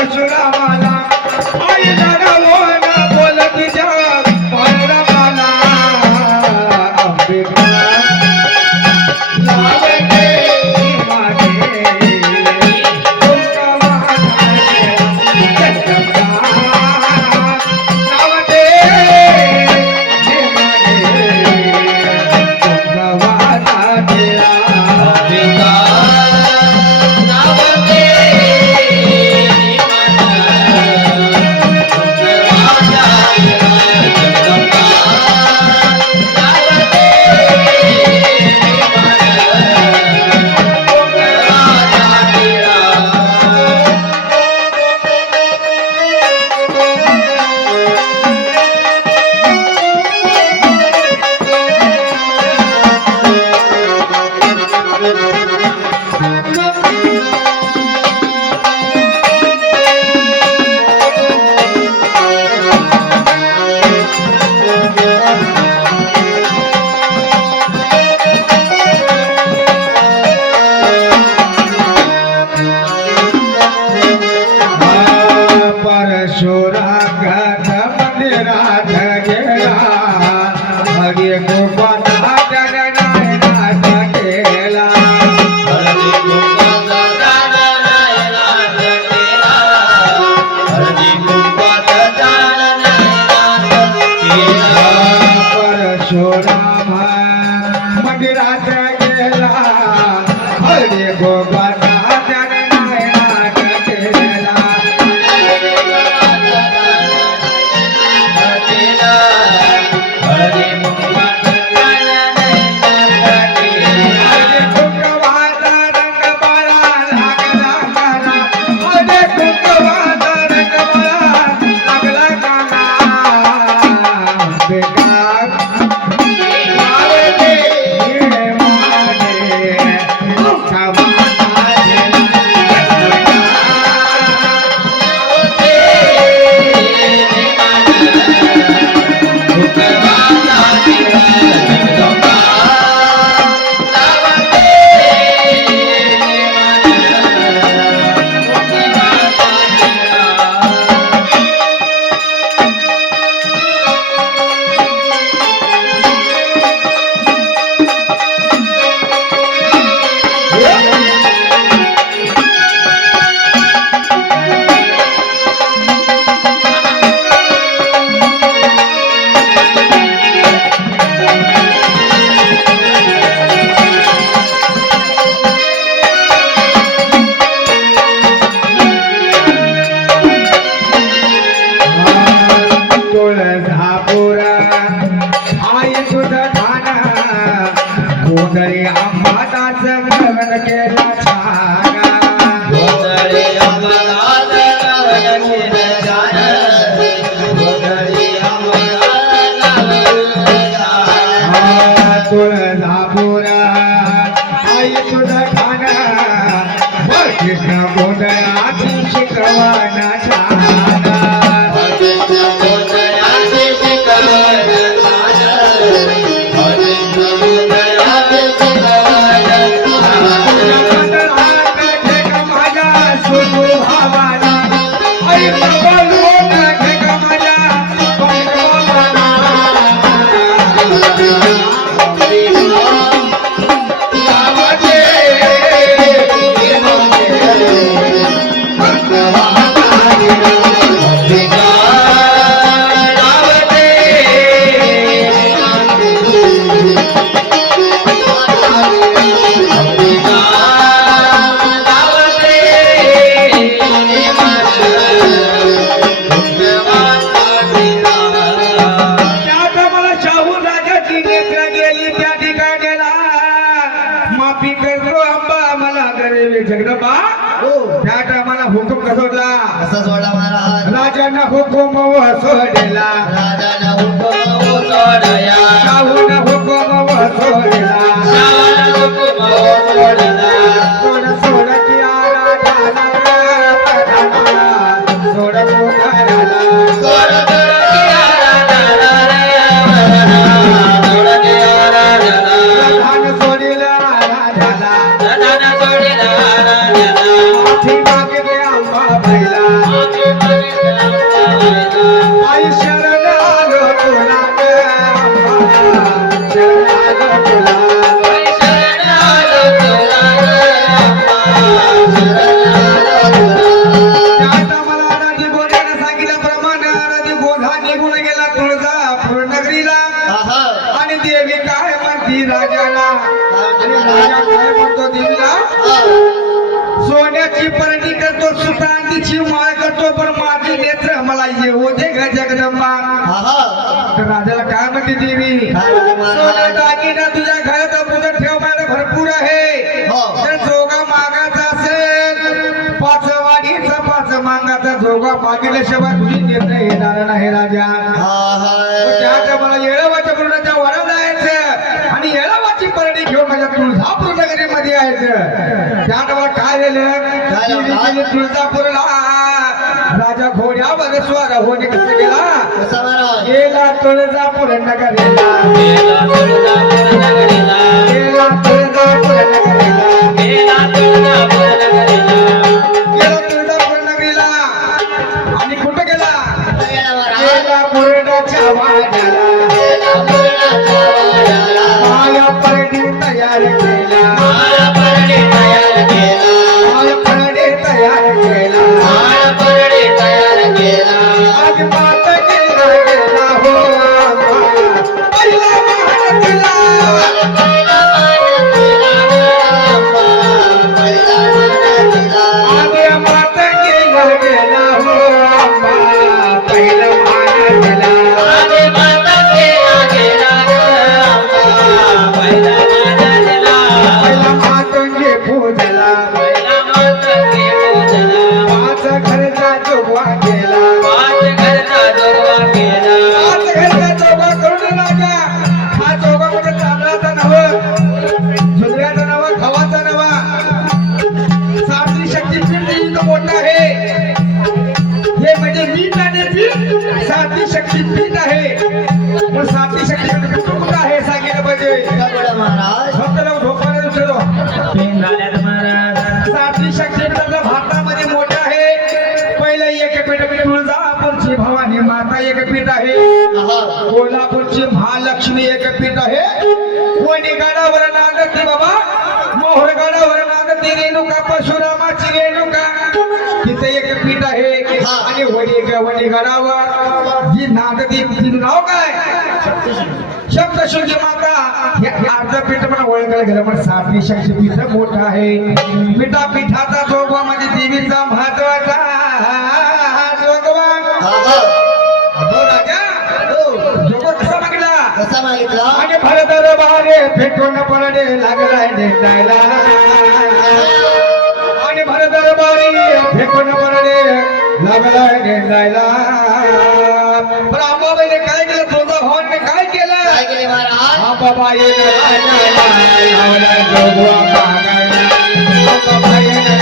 परशुरामाला आई लढवून बोलती जग परमाला अंबिका लावते माझे परशुराम मंदिरात गेला हरी गोपाला जगनाथ केला परशुराम मंदिरात गेला हरी गोपाला जगनाथ केला आई तुझं खाना गोंधळी अंबादास गगन केला छाना तुळजापुरा आई तुझं खाना कृष्ण गोंधळाची शिकवण छाना जगदंबा त्या टायमाला हुकूम कसा सोडला कसा सोडला महाराज राजांना हुकूम सोडला राजाला हुकुम सोडया शाहून हुकूम सोडला सोड सोड किया राजाला सोड पोखराला प्रधान सोडिला राजाला माफी मागितली आंबा बैला सुद्धा तिची माळ करतो पण माझे नेत्र मला येऊ दे ग जगदंबा. तर राजाला काय म्हणते देवी काय म्हणते महाराज? सोन्या दागिना तुझ्या घरात मुदत ठेव मला भरपूर आहे. हो. तर जोगा मागाचा असेल 5 वाढीचा 5 मागाचा जोगा मागितल्याशिवाय तुझी निर्णय येणार नाही राजा. त्या मला येळावाच्या पूर्णाच्या वरा जायचं आणि येळावाची परडी घेऊन माझ्या तुळजापूर नगरीमध्ये यायचं. त्या मला काय झालं तुळजापूरला राजा घोड्यावर स्वार होणे कसं गेला गेला तुळजापूर नगरीला गेला तुळजापूर नगरीला आणि कुठं गेला गेला मुरडाच्या वाड्याला माया परडी तयार केला माया परडी तयार केला आज मात गेला गेला हो पहिला मान दिला आज मात गेला गेला हो पहिला मान दिला पहिला मातंगे पूजला पाच घरचा जोगवा केला पाच घरचा जोगवा करून राजा हा जोगवा म्हणजे तांदळाचा नव झुलऱ्याचा नव गव्हाचा नवा सातवी शक्तीपीठ इतकं मोठं आहे. हे म्हणजे मीठ आणि पीठ सातवी शक्तीपीठ आहे. मग सातवी शक्तीपीठ कुठं आहे सांगितलं पाहिजे. फक्त लोक झोपायला उचलो. सातवी शक्तीपीठातलं भारतामध्ये मोठं आहे. पहिलं एक पीठ तुळजापूरची भवानी माता एक पीठ आहे. कोल्हापूरची महालक्ष्मी एक पीठ आहे. वणीगडावर नागती बाबा मोहरगडावर नागती रेणुका परशुरामाची रेणुका तिथे एक पीठ आहे. आणि वणीगडावर जी नागती तिचं नाव काय सप्तशृंगी माता हे अर्ध पीठ म्हणून ओळखलं गेलं. पण सातवी शक्तीपीठ मोठं आहे. पीठाचा जोगवा म्हणजे देवीचा महत्वाचा जोगवा. हो राजा जोगवा कसा मागितला आणि भरदर बारे फेकून पडणे लागलाय नेटायला आणि भरदर बारे फेकून पडणे लागलाय नेटायला. पण अंबाबाईने काय केलं तुळजा भवानीने काय केलं अंबाबाईने राजाला लावला जोगवा मागायला. अंबाबाईने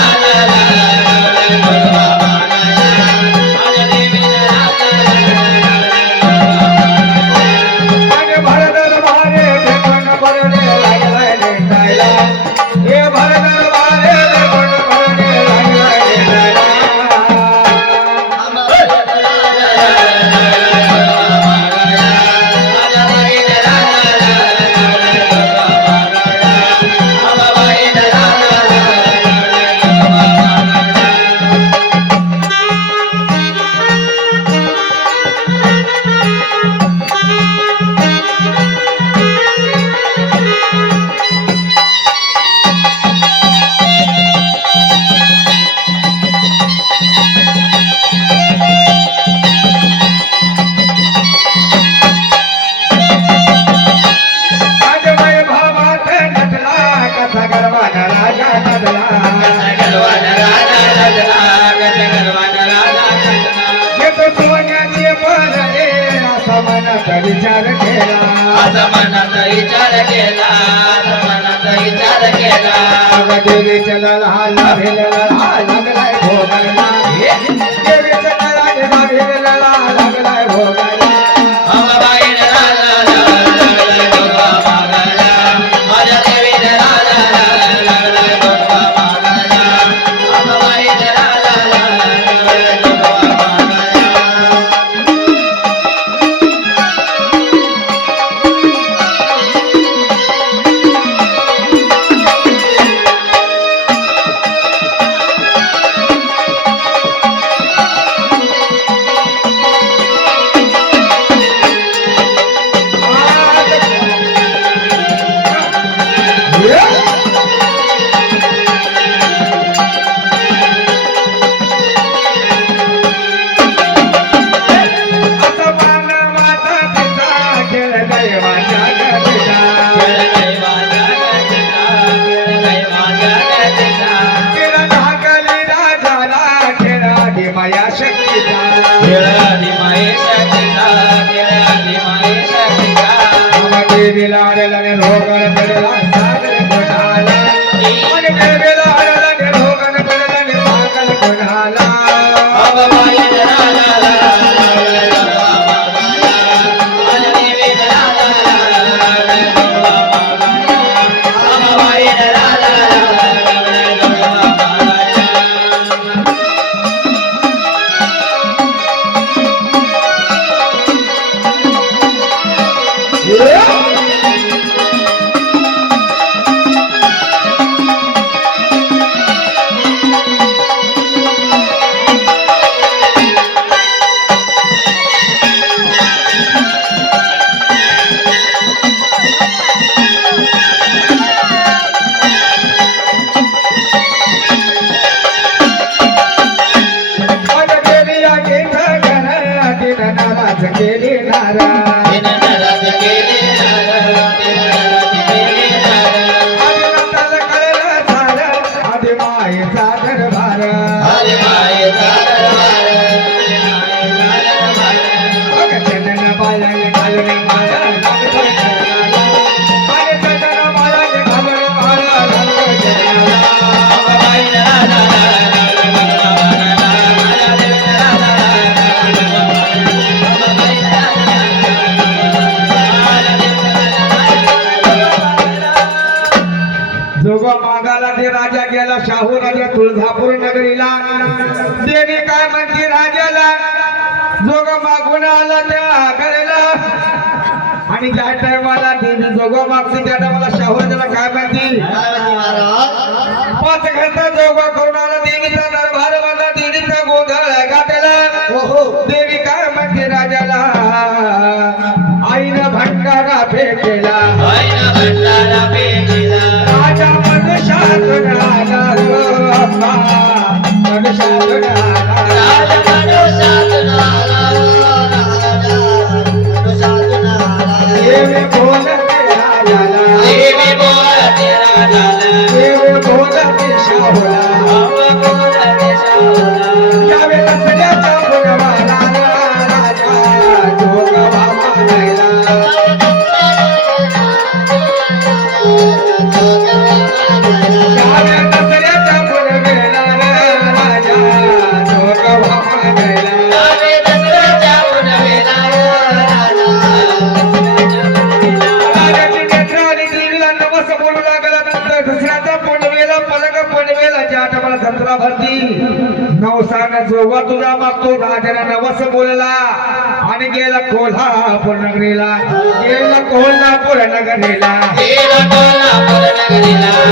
राजाला लावला जोगवा आणि भरदर बारे फेकून पडणे लागलाय नेटायला. हे भरदर बारे फेकून पडणे लागलाय नेटायला. राजमय भावात नटला कसा गर्वाना राजा नटला. येतो सोन्याचे पदरे असा मनात विचार केला. देवीच्या लळा लागलाय भोगायला. देवीच्या लळा लागलाय भोगायला. देवीला आडला रोगण पडला सागर कोणाला आणि देवीला आडला रोगण पडला सागर कोणाला गेली नाराज आधी मायेचा दरबार चंदन बाळाने घालून माळा अरे चंदन बाळाने घालून माळा जोगा मागाला ते राजा गेला शाहू राजा तुळजापूर नगरीला देवी काय म्हणते राजाला जोगा मागून आला त्या घराला आणि ज्या टायमाला देवी जोगा मागते त्या टायमाला शाहू राजाला काय म्हणते पाच घंटा जोगा करून आला देवीचा दरबार वाला देवीचा गोंधळ गाठला देवी काय म्हणते राजाला आईनं भंडारा फेकेला राजा मनुष्यातून आला अम्मा मनुष्यातून देवी बोलते राजाला देवी बोलते शाहूला यावेळेला सगळ्याचा गुणवाला राजा जोगवा मागायला नवसानं जोगा तुझा मागतो राजाला नवस बोलला आणि गेला कोल्हापूर नगरीला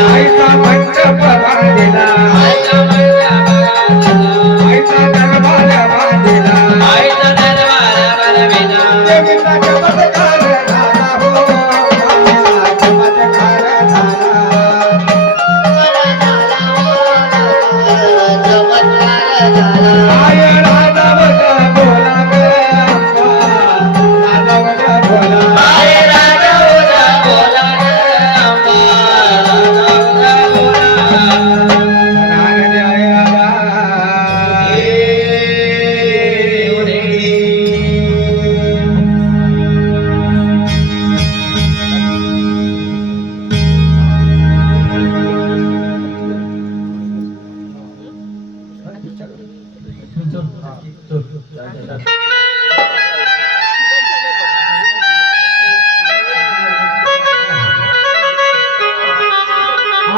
आईचा मंडप बांधला आईचा दरबार बांधला देवीचा चमत्कार झाला हो चमत्कार झाला आय राजा बजा बोला राजा बजा बोला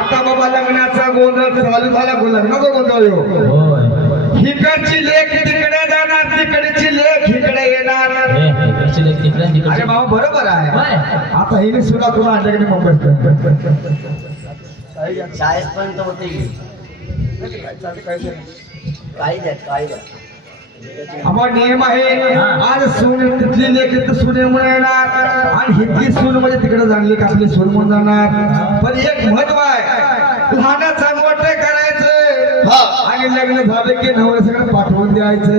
आता बाबा लग्नाचा गोंधळ चालू झाला बोला नको गोंधळ इकडची लेख तिकडे जाणार तिकडची लेख इकडे येणार अरे बाबा बरोबर आहे आता हिने सुद्धा तुला आणल्याकडे मुंबईत शाळेत पण होते आम्हाला नियम आहे आज सून तिथली लेख तर सुने म्हणून येणार आणि हितली सून म्हणजे तिकडे जाणली का आपली सून म्हणून जाणार पण एक महत्व आहे लहानाचं मोठे करायचं आणि लग्न झालं की नवऱ्या सगळं पाठवून द्यायचं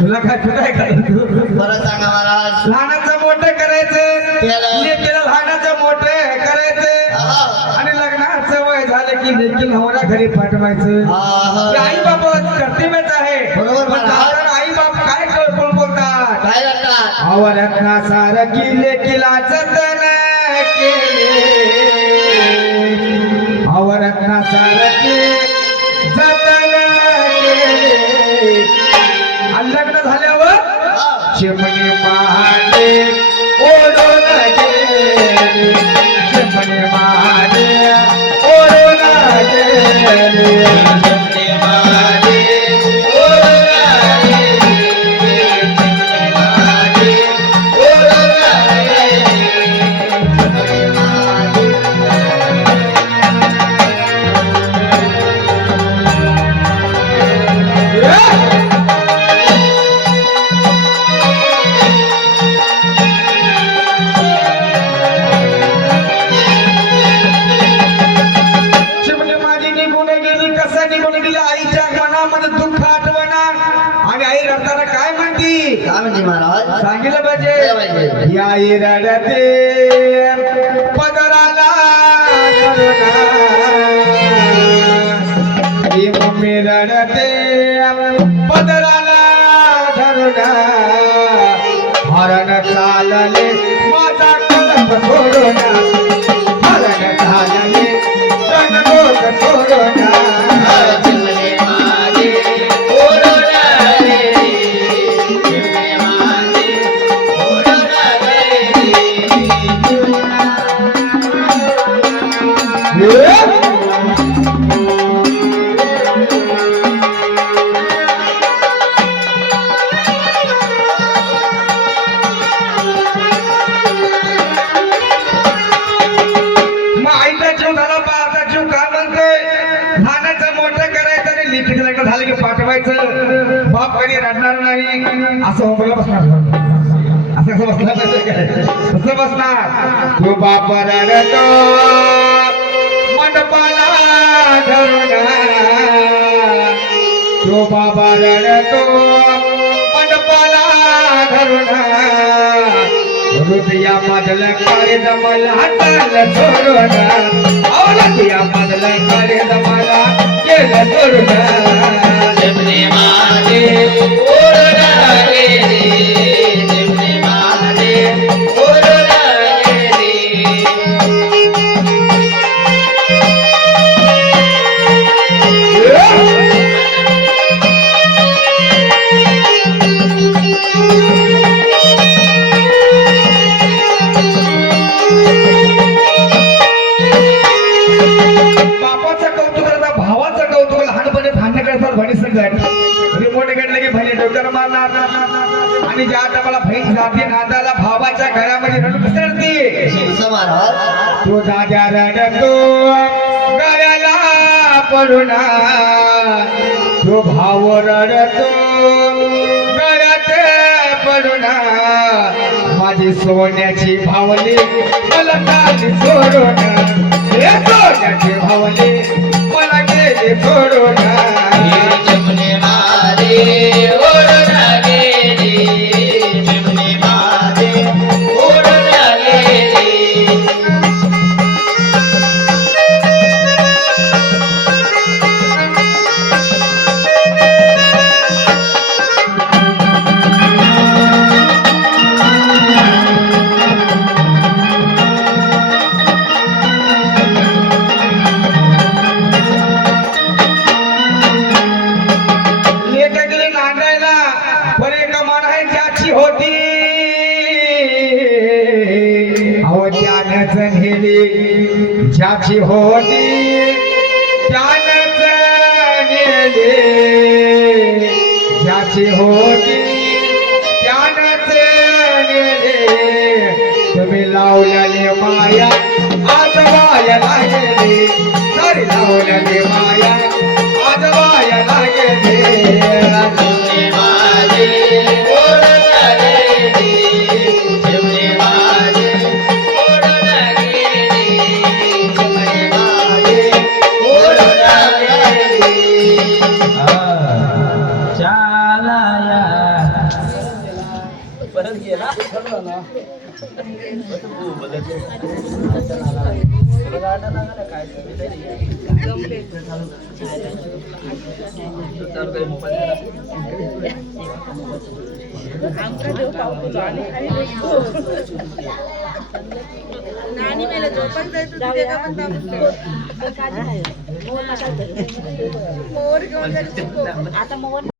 तुला काय काय करायचं बरं सांगा महाराज लहानाचं मोठं करायचं लेकीला लहानाचं मोठं करायचं आणि लग्नाचं वय झालं की लेकी नवरा घरी पाठवायचं आई बाबा कर्तव्यच आहे बरोबर पण साधारण आई बाप काय बोलतात काय करतात आवरत्ना सार किले किला जतन केले आवरत्ना सार जतन केले आणि लग्न झाल्यावर चिमणी महाडे ओढून गेले चिमणी महाडे ओढून गेले चिमणी महाडे ओढून गेले चिमणी महाडे ओढून गेले आईच्या मनामध्ये दुःख आठवणा आणि आई रडताना काय म्हणती काय म्हणते महाराज सांगितलं पाहिजे या आई रडते पदराला ही मम्मी रडते पदराला धरुणा हरण चालले माझा कलम सोडून हरण चालले रणगोत सोडून झालं की पाठवायचं बाप कधी रडणार नाही असं होमला बसणार असं कसं बसणार कसं बसणार तो बाप रडतो मंडपाला धरून तो बाबा रडतो मंडपाला धरून हृदया मधलं कार्य जमला हाताला सोडून हृदया मधलं कार्य जमला केलं सोडून चिमणी माझे ओढून गेली चिमणी माझे ओढून गेली बापाचं कौतुक करता भावाचं कौतुक लहानपणी भांडण करतात भणी संगत मोठे घडले की भणी डोक्यावर मारणार आणि ज्या टायमाला बहीण जाते नादाला भावाच्या घरामध्ये रडून घसरते महाराज तो दाद्या रडतो गळ्याला पडून तो भाव रडतो गळ्यात पडून माझी सोन्याची भावली मला काली सोडून हे सोन्याची भावली मला गेली सोडून चिमणी माझे ओढून गेली चिमणी माझे ओढून गेली ज्याची होती त्यानंच नेले ज्याची होती त्यानंच नेले तुम्ही लावल्याने माया आज वाया लागले तरी लावल्याने माया आज वाया लागले चिमणी माझी ओढून गेली चिमणी माझी ओढून गेली चिमणी माझी ओढून गेली चालाया परत गेला नानी मेले झोपण जायचं तिथे का पण मोर घेऊन जायचं. आता मोहन